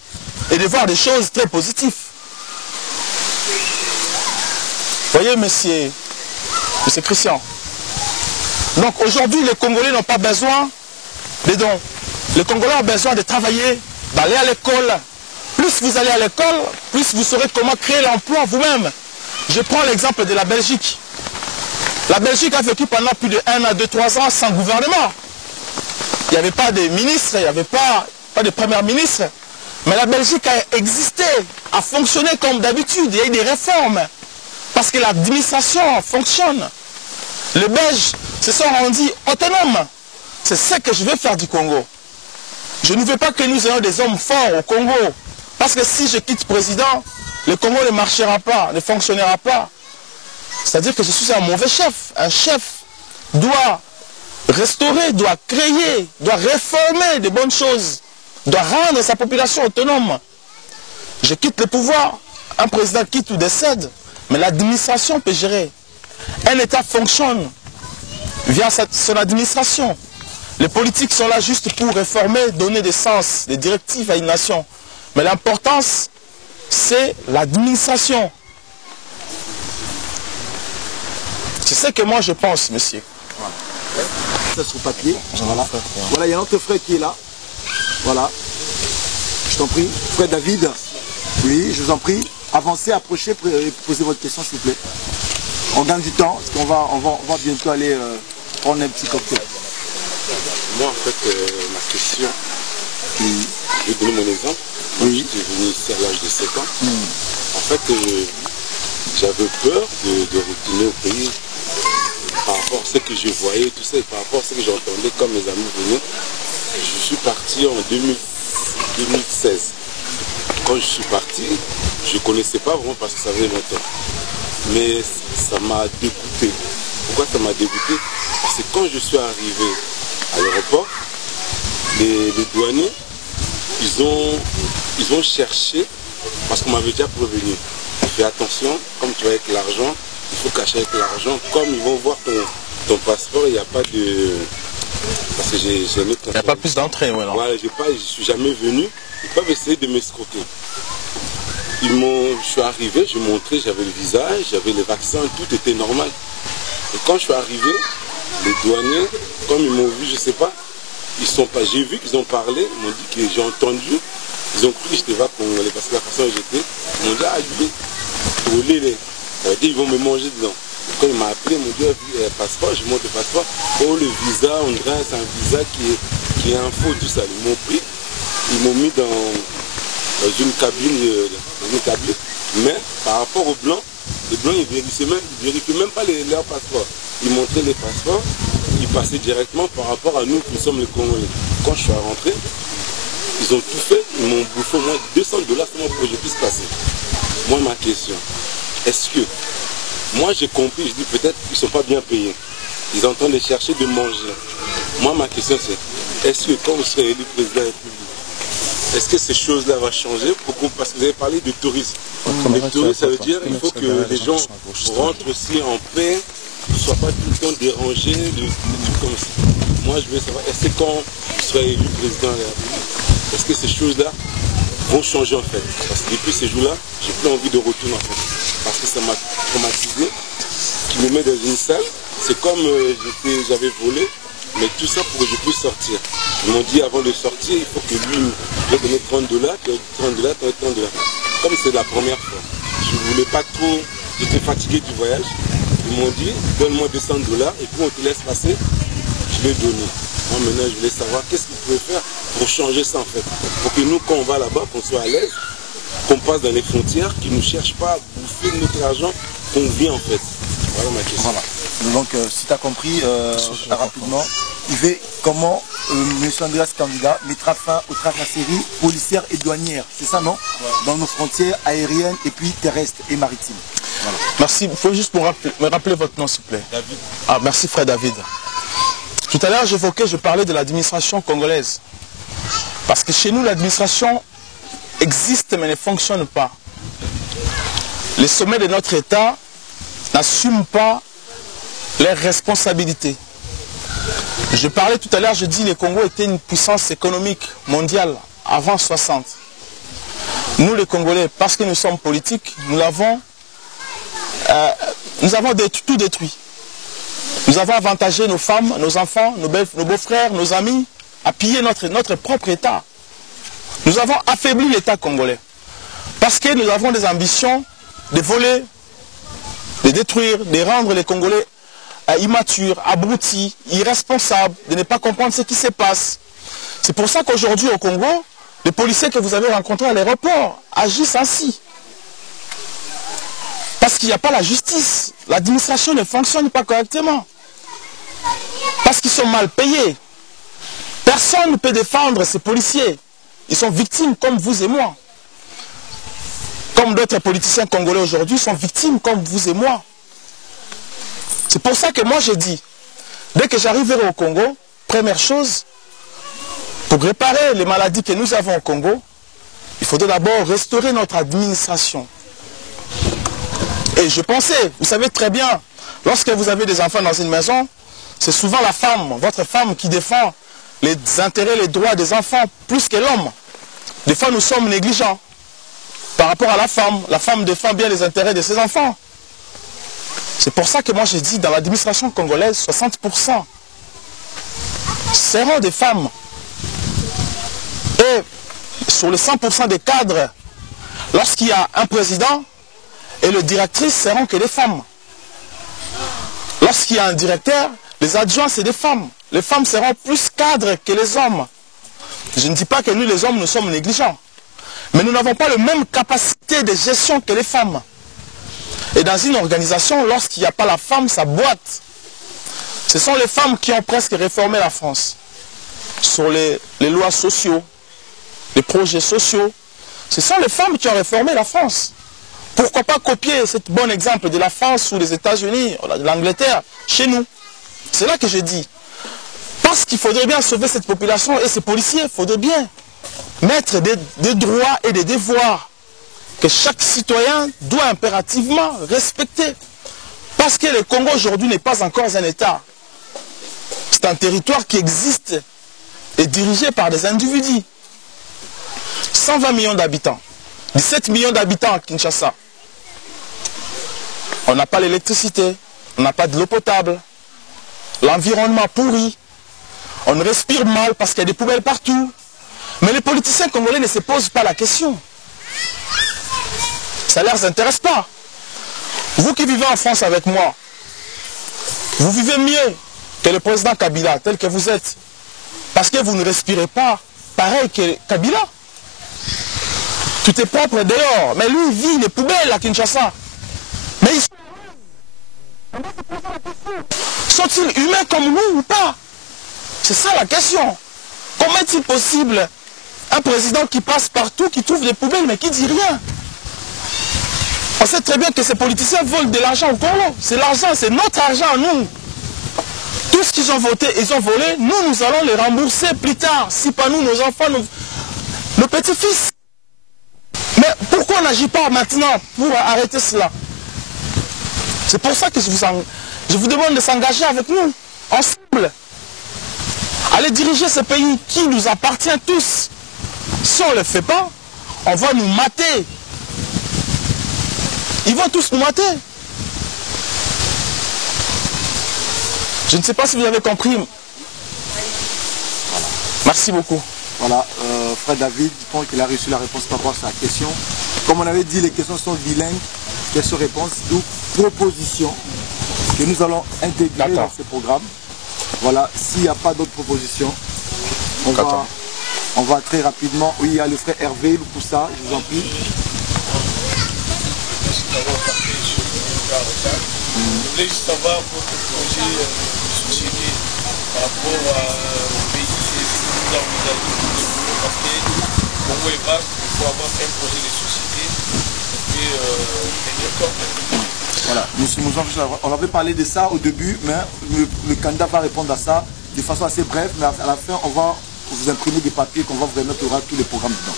Et de voir des choses très positives. Voyez, monsieur Christian. Donc aujourd'hui, les Congolais n'ont pas besoin de dons. Les Congolais ont besoin de travailler, d'aller à l'école. Plus vous allez à l'école, plus vous saurez comment créer l'emploi vous-même. Je prends l'exemple de la Belgique. La Belgique a vécu pendant plus de 1 à 2, 3 ans sans gouvernement. Il n'y n'y avait pas de ministre, il n'y avait pas de premier ministre. Mais la Belgique a existé, a fonctionné comme d'habitude. Il y a eu des réformes. Parce que l'administration fonctionne. Les Belges se sont rendus autonomes. C'est ce que je veux faire du Congo. Je ne veux pas que nous ayons des hommes forts au Congo. Parce que si je quitte président, le Congo ne marchera pas, ne fonctionnera pas. C'est-à-dire que je suis un mauvais chef. Un chef doit restaurer, doit créer, doit réformer de bonnes choses, doit rendre sa population autonome. Je quitte le pouvoir, un président quitte ou décède, mais l'administration peut gérer. Un État fonctionne via son administration. Les politiques sont là juste pour réformer, donner des sens, des directives à une nation. Mais l'importance, c'est l'administration. C'est ce que moi je pense, monsieur. Ça sur papier. Voilà, il y a notre frère qui est là. Voilà. Je t'en prie. Frère David. Oui, je vous en prie. Avancez, approchez, posez votre question s'il vous plaît. On gagne du temps, parce qu'on va bientôt aller prendre un petit cocktail. Moi, en fait, ma question, je vais donner mon exemple. Oui. J'étais venu ici à l'âge de 7 ans. En fait, j'avais peur de retourner au pays par rapport à ce que je voyais, tout ça, et par rapport à ce que j'entendais quand mes amis venaient. Je suis parti en 2016. Quand je suis parti, je ne connaissais pas vraiment parce que ça faisait longtemps. Mais ça m'a dégoûté. Pourquoi ça m'a dégoûté? Parce que quand je suis arrivé à l'aéroport, les douaniers, ils ont cherché, parce qu'on m'avait déjà prévenu. Fais attention, comme tu vas avec l'argent, il faut cacher avec l'argent. Comme ils vont voir ton passeport, il n'y a pas de... Parce que j'ai jamais... Il n'y a pas plus d'entrée, voilà. Voilà, je ne suis jamais venu. Ils peuvent essayer de m'escroquer. Je suis arrivé, je montrais, j'avais le visage, j'avais les vaccins, tout était normal. Et quand je suis arrivé, les douaniers, comme ils m'ont vu, je ne sais pas, j'ai vu qu'ils ont parlé, ils m'ont dit que j'ai entendu, ils ont cru que j'étais pas congolais, parce que la façon dont j'étais, ils m'ont dit, ah lui, ça veut dire ils vont me manger dedans. Et quand ils m'ont appelé, ils m'ont dit, passeport, je montre le passeport, oh le visa, on dirait c'est un visa qui est un faux, tout ça. Ils m'ont pris, ils m'ont mis dans une cabine, mais par rapport aux blancs, les blancs ils vérifiaient même pas leurs passeports. Ils montraient les passeports, ils passaient directement par rapport à nous qui sommes les Congolais. Quand je suis rentré, ils ont tout fait, ils m'ont bouffé au moins $200 seulement pour que je puisse passer. Moi ma question, est-ce que, moi j'ai compris, je dis peut-être qu'ils ne sont pas bien payés. Ils sont en train de chercher de manger. Moi ma question c'est, est-ce que quand vous serez élu président de la République, est-ce que ces choses-là vont changer? Parce que vous avez parlé de tourisme. Le tourisme, ça veut dire qu'il faut que les gens rentrent aussi en paix, ne soient pas tout le temps dérangés, des trucs comme ça. Moi, je veux savoir, est-ce que quand vous serez élu président de la République, est-ce que ces choses-là vont changer en fait? Parce que depuis ces jours-là, j'ai plus envie de retourner en fait. Parce que ça m'a traumatisé, qui me met dans une salle. C'est comme j'avais volé. Mais tout ça pour que je puisse sortir. Ils m'ont dit avant de sortir, il faut que lui me donne $30, $30. Comme c'est la première fois, je ne voulais pas trop, j'étais fatigué du voyage. Ils m'ont dit, donne-moi $200 et puis on te laisse passer. Je l'ai donné. Moi maintenant je voulais savoir qu'est-ce qu'ils pouvaient faire pour changer ça en fait. Pour que nous quand on va là-bas, qu'on soit à l'aise, qu'on passe dans les frontières, qu'ils ne cherchent pas à bouffer notre argent, qu'on vit en fait. Voilà ma question. Voilà. Donc, si tu as compris rapidement, il veut comment M. Andreas candidat mettra fin aux tracasseries policières et douanières. C'est ça, non? Dans nos frontières aériennes et puis terrestres et maritimes. Voilà. Merci. Il faut juste me rappeler votre nom, s'il vous plaît. David. Ah, merci, frère David. Tout à l'heure, je parlais de l'administration congolaise. Parce que chez nous, l'administration existe mais ne fonctionne pas. Les sommets de notre État n'assument pas leurs responsabilités. Je parlais tout à l'heure, je dis que le Congo était une puissance économique mondiale avant 60. Nous les Congolais, parce que nous sommes politiques, nous avons tout détruit. Nous avons avantagé nos femmes, nos enfants, nos beaux-frères, nos amis, à piller notre propre État. Nous avons affaibli l'État congolais. Parce que nous avons des ambitions de voler, de détruire, de rendre les Congolais immatures, abrutis, irresponsables, de ne pas comprendre ce qui se passe. C'est pour ça qu'aujourd'hui au Congo, les policiers que vous avez rencontrés à l'aéroport agissent ainsi. Parce qu'il n'y a pas la justice. L'administration ne fonctionne pas correctement. Parce qu'ils sont mal payés. Personne ne peut défendre ces policiers. Ils sont victimes comme vous et moi. Comme d'autres politiciens congolais aujourd'hui sont victimes comme vous et moi. C'est pour ça que moi j'ai dit, dès que j'arriverai au Congo, première chose, pour réparer les maladies que nous avons au Congo, il faudrait d'abord restaurer notre administration. Et je pensais, vous savez très bien, lorsque vous avez des enfants dans une maison, c'est souvent la femme, votre femme qui défend les intérêts, les droits des enfants plus que l'homme. Des fois nous sommes négligents par rapport à la femme. La femme défend bien les intérêts de ses enfants. C'est pour ça que moi j'ai dit, dans l'administration congolaise, 60% seront des femmes. Et sur les 100% des cadres, lorsqu'il y a un président et le directrice, seront que des femmes. Lorsqu'il y a un directeur, les adjoints, c'est des femmes. Les femmes seront plus cadres que les hommes. Je ne dis pas que nous, les hommes, nous sommes négligents. Mais nous n'avons pas la même capacité de gestion que les femmes. Et dans une organisation, lorsqu'il n'y a pas la femme, ça boite. Ce sont les femmes qui ont presque réformé la France. Sur les lois sociaux, les projets sociaux. Ce sont les femmes qui ont réformé la France. Pourquoi pas copier ce bon exemple de la France ou des États-Unis, de l'Angleterre, chez nous? C'est là que je dis. Parce qu'il faudrait bien sauver cette population et ces policiers, il faudrait bien mettre des droits et des devoirs que chaque citoyen doit impérativement respecter. Parce que le Congo aujourd'hui n'est pas encore un État. C'est un territoire qui existe et dirigé par des individus. 120 millions d'habitants, 17 millions d'habitants à Kinshasa. On n'a pas l'électricité, on n'a pas de l'eau potable, l'environnement pourri, on respire mal parce qu'il y a des poubelles partout. Mais les politiciens congolais ne se posent pas la question. Ça ne les intéresse pas. Vous qui vivez en France avec moi, vous vivez mieux que le président Kabila, tel que vous êtes. Parce que vous ne respirez pas pareil que Kabila. Tout est propre dehors. Mais lui, il vit les poubelles à Kinshasa. Mais ils sont-ils humains comme nous ou pas? C'est ça la question. Comment est-il possible un président qui passe partout, qui trouve des poubelles, mais qui ne dit rien? On sait très bien que ces politiciens volent de l'argent au Congo. C'est l'argent, c'est notre argent, nous. Tout ce qu'ils ont voté, ils ont volé, nous allons les rembourser plus tard. Si pas nous, nos enfants, nos petits-fils. Mais pourquoi on n'agit pas maintenant pour arrêter cela? C'est pour ça que je vous demande de s'engager avec nous, ensemble. Allez diriger ce pays qui nous appartient tous. Si on ne le fait pas, on va nous mater. Ils vont tous nous mater. Je ne sais pas si vous avez compris. Voilà. Merci beaucoup. Voilà, frère David, je pense qu'il a reçu la réponse par rapport à sa question. Comme on avait dit, les questions sont bilingues, questions-réponses, d'où propositions que nous allons intégrer dans ce programme. Voilà, s'il n'y a pas d'autres propositions, on va très rapidement. Oui, il y a le frère Hervé pour ça, je vous en prie. Je voulais juste savoir votre projet de société par rapport au pays que nous avons parce que Congo est vaste, il faut avoir un projet de société et tenir compte. Voilà, on avait parlé de ça au début, mais le candidat va répondre à ça de façon assez brève, mais à la fin, on va vous imprimer des papiers qu'on va vous remettre, il y aura tous les programmes dedans.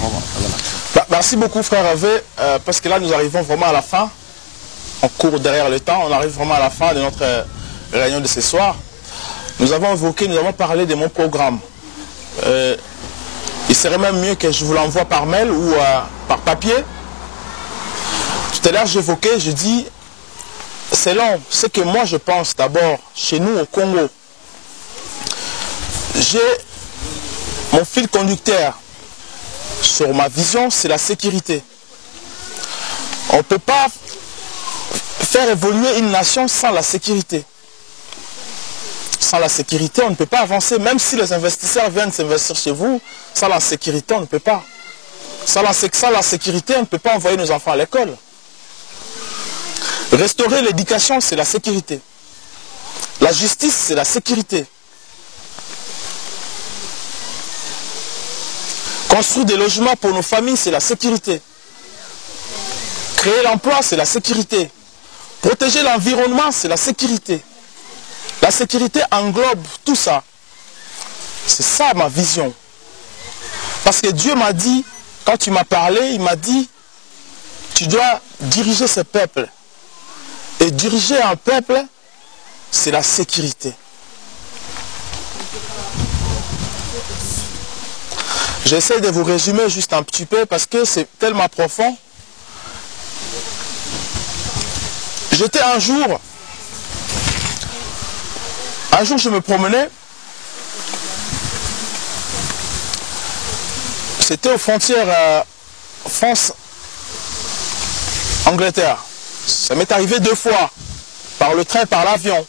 Voilà. Merci beaucoup, frère Hervé, parce que là, nous arrivons vraiment à la fin. On court derrière le temps, on arrive vraiment à la fin de notre réunion de ce soir. Nous avons parlé de mon programme. Il serait même mieux que je vous l'envoie par mail ou par papier. Tout à l'heure, j'évoquais, je dis, selon ce que moi je pense d'abord chez nous au Congo, j'ai mon fil conducteur sur ma vision, c'est la sécurité. On ne peut pas faire évoluer une nation sans la sécurité. sans la sécurité, on ne peut pas avancer. Même si les investisseurs viennent s'investir chez vous, sans la sécurité, on ne peut pas. Sans la sécurité, on ne peut pas envoyer nos enfants à l'école. Restaurer l'éducation, c'est la sécurité. La justice, c'est la sécurité. Construire des logements pour nos familles, c'est la sécurité. Créer l'emploi, c'est la sécurité. Protéger l'environnement, c'est la sécurité. La sécurité englobe tout ça. C'est ça ma vision. Parce que Dieu m'a dit, quand tu m'as parlé, il m'a dit, tu dois diriger ce peuple. Et diriger un peuple, c'est la sécurité. J'essaie de vous résumer juste un petit peu parce que c'est tellement profond. J'étais un jour je me promenais, c'était aux frontières France-Angleterre. Ça m'est arrivé 2 fois, par le train, par l'avion.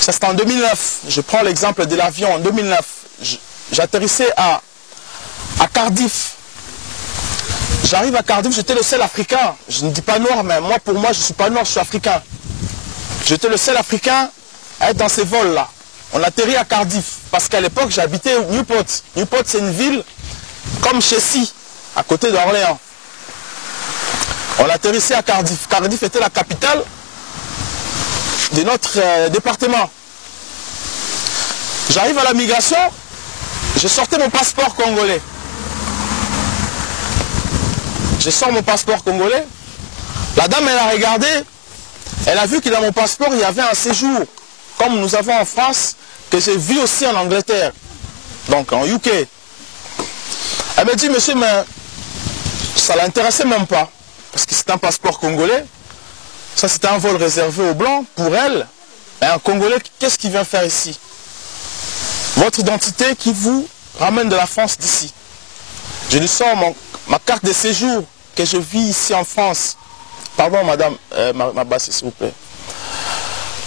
Ça c'était en 2009, je prends l'exemple de l'avion en 2009. J'atterrissais à Cardiff. J'arrive à Cardiff, j'étais le seul Africain. Je ne dis pas noir, mais pour moi, je ne suis pas noir, je suis Africain. J'étais le seul Africain à être dans ces vols-là. On atterrit à Cardiff, parce qu'à l'époque, j'habitais Newport. Newport, c'est une ville comme Chelsea, à côté d'Orléans. On atterrissait à Cardiff. Cardiff était la capitale de notre département. J'arrive à la migration, je sortais mon passeport congolais. Je sors mon passeport congolais. La dame, elle a regardé. Elle a vu que dans mon passeport, il y avait un séjour, comme nous avons en France, que j'ai vu aussi en Angleterre. Donc en UK. Elle m'a dit, monsieur, mais ça ne l'intéressait même pas. Parce que c'est un passeport congolais. Ça, c'était un vol réservé aux Blancs. Pour elle, et un Congolais, qu'est-ce qu'il vient faire ici? Votre identité qui vous ramène de la France d'ici. Je lui sors ma carte de séjour que je vis ici en France. Pardon, madame, ma basse, s'il vous plaît.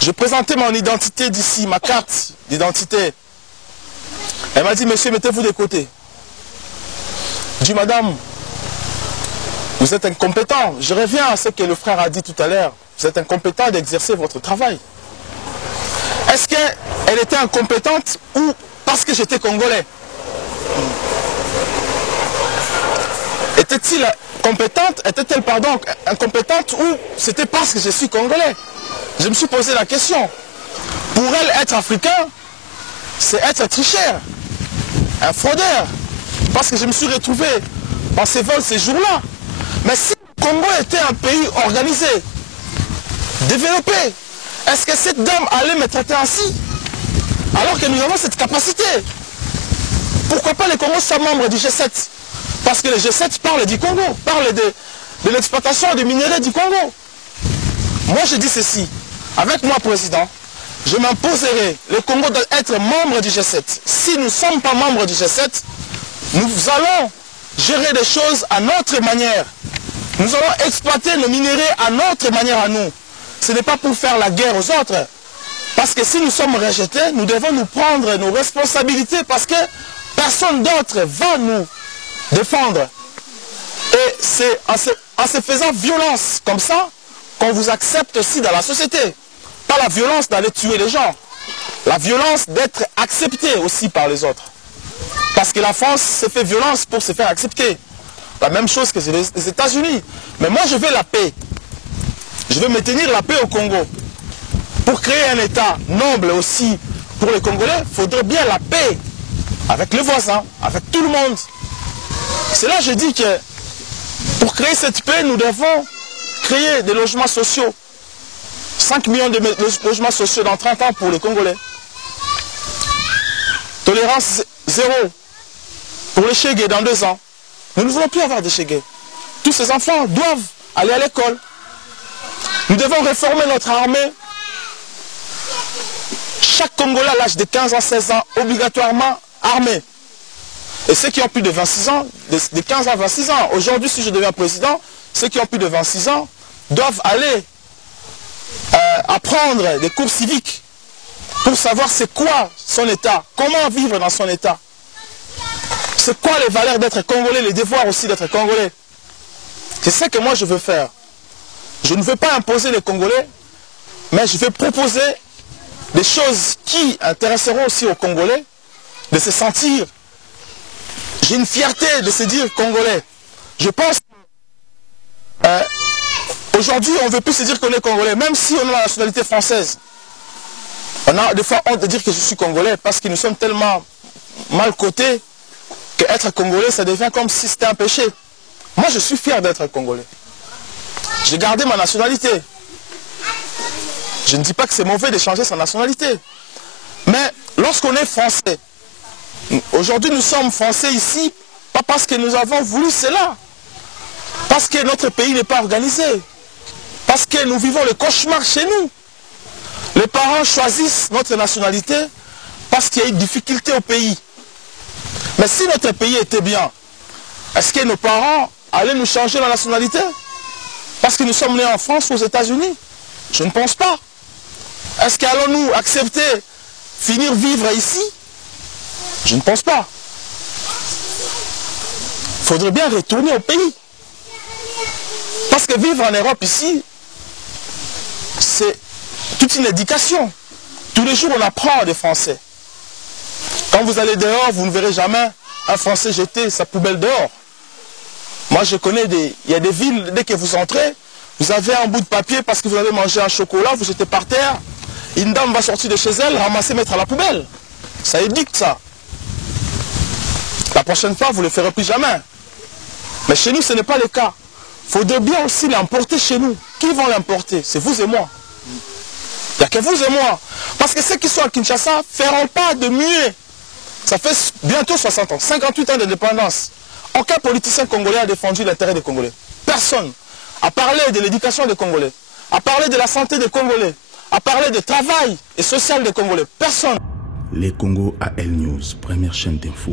Je présentais mon identité d'ici, ma carte d'identité. Elle m'a dit, monsieur, mettez-vous de côté. Je dis, madame, vous êtes incompétent. Je reviens à ce que le frère a dit tout à l'heure. Vous êtes incompétent d'exercer votre travail. Est-ce qu'elle était incompétente ou parce que j'étais congolais? Était-elle compétente, était-elle, pardon, incompétente ou c'était parce que je suis congolais? Je me suis posé la question. Pour elle, être africain, c'est être tricheur, un fraudeur. Parce que je me suis retrouvé dans ces vols ces jours-là. Mais si le Congo était un pays organisé, développé, est-ce que cette dame allait me traiter ainsi? Alors que nous avons cette capacité. Pourquoi pas les Congos soient membres du G7? Parce que le G7 parle du Congo, parle de l'exploitation des minéraux du Congo. Moi je dis ceci, avec moi président, je m'imposerai, le Congo doit être membre du G7. Si nous ne sommes pas membres du G7, nous allons gérer des choses à notre manière. Nous allons exploiter nos minéraux à notre manière à nous. Ce n'est pas pour faire la guerre aux autres. Parce que si nous sommes rejetés, nous devons nous prendre nos responsabilités parce que personne d'autre va nous défendre. Et c'est en se faisant violence comme ça qu'on vous accepte aussi dans la société. Pas la violence d'aller tuer les gens. La violence d'être accepté aussi par les autres. Parce que la France se fait violence pour se faire accepter. La même chose que les États-Unis. Mais moi je veux la paix. Je veux maintenir la paix au Congo. Pour créer un État noble aussi pour les Congolais, il faudrait bien la paix avec les voisins, avec tout le monde. C'est là que je dis que pour créer cette paix, nous devons créer des logements sociaux. 5 millions de logements sociaux dans 30 ans pour les Congolais. Tolérance zéro pour les Chégués dans 2 ans. Nous ne voulons plus avoir de Chégués. Tous ces enfants doivent aller à l'école. Nous devons réformer notre armée. Chaque Congolais à l'âge de 15 ans, 16 ans, obligatoirement armé. Et ceux qui ont plus de 26 ans, de 15 à 26 ans, aujourd'hui si je deviens président, ceux qui ont plus de 26 ans doivent aller apprendre des cours civiques. pour savoir c'est quoi son état, comment vivre dans son état. C'est quoi les valeurs d'être congolais, les devoirs aussi d'être congolais. C'est ça que moi je veux faire. Je ne veux pas imposer les Congolais, mais je veux proposer des choses qui intéresseront aussi aux Congolais, de se sentir. J'ai une fierté de se dire Congolais. Je pense qu'aujourd'hui on ne veut plus se dire qu'on est Congolais, même si on a la nationalité française. On a des fois honte de dire que je suis Congolais parce que nous sommes tellement mal cotés qu'être Congolais, ça devient comme si c'était un péché. Moi, je suis fier d'être Congolais. J'ai gardé ma nationalité. Je ne dis pas que c'est mauvais de changer sa nationalité. Mais lorsqu'on est français, aujourd'hui nous sommes français ici, pas parce que nous avons voulu cela. Parce que notre pays n'est pas organisé. Parce que nous vivons le cauchemar chez nous. Les parents choisissent notre nationalité parce qu'il y a une difficulté au pays. Mais si notre pays était bien, est-ce que nos parents allaient nous changer la nationalité? Parce que nous sommes nés en France ou aux États-Unis? Je ne pense pas. Est-ce qu'allons-nous accepter finir vivre ici? Je ne pense pas. Il faudrait bien retourner au pays. Parce que vivre en Europe ici, c'est toute une éducation. Tous les jours on apprend des Français. Quand vous allez dehors, vous ne verrez jamais un Français jeter sa poubelle dehors. Moi je connais il y a des villes, dès que vous entrez, vous avez un bout de papier parce que vous avez mangé un chocolat, vous jetez par terre, une dame va sortir de chez elle, ramasser, mettre à la poubelle. Ça éduque ça. La prochaine fois, vous ne le ferez plus jamais. Mais chez nous, ce n'est pas le cas. Il faudrait bien aussi l'importer chez nous. Qui vont l'importer? C'est vous et moi. Il n'y a que vous et moi. Parce que ceux qui sont à Kinshasa ne feront pas de mieux. Ça fait bientôt 60 ans, 58 ans d'indépendance. Aucun politicien congolais a défendu l'intérêt des Congolais. Personne. A parlé de l'éducation des Congolais, a parlé de la santé des Congolais, a parlé de travail et social des Congolais. Personne. Les Congo AL News, première chaîne d'info.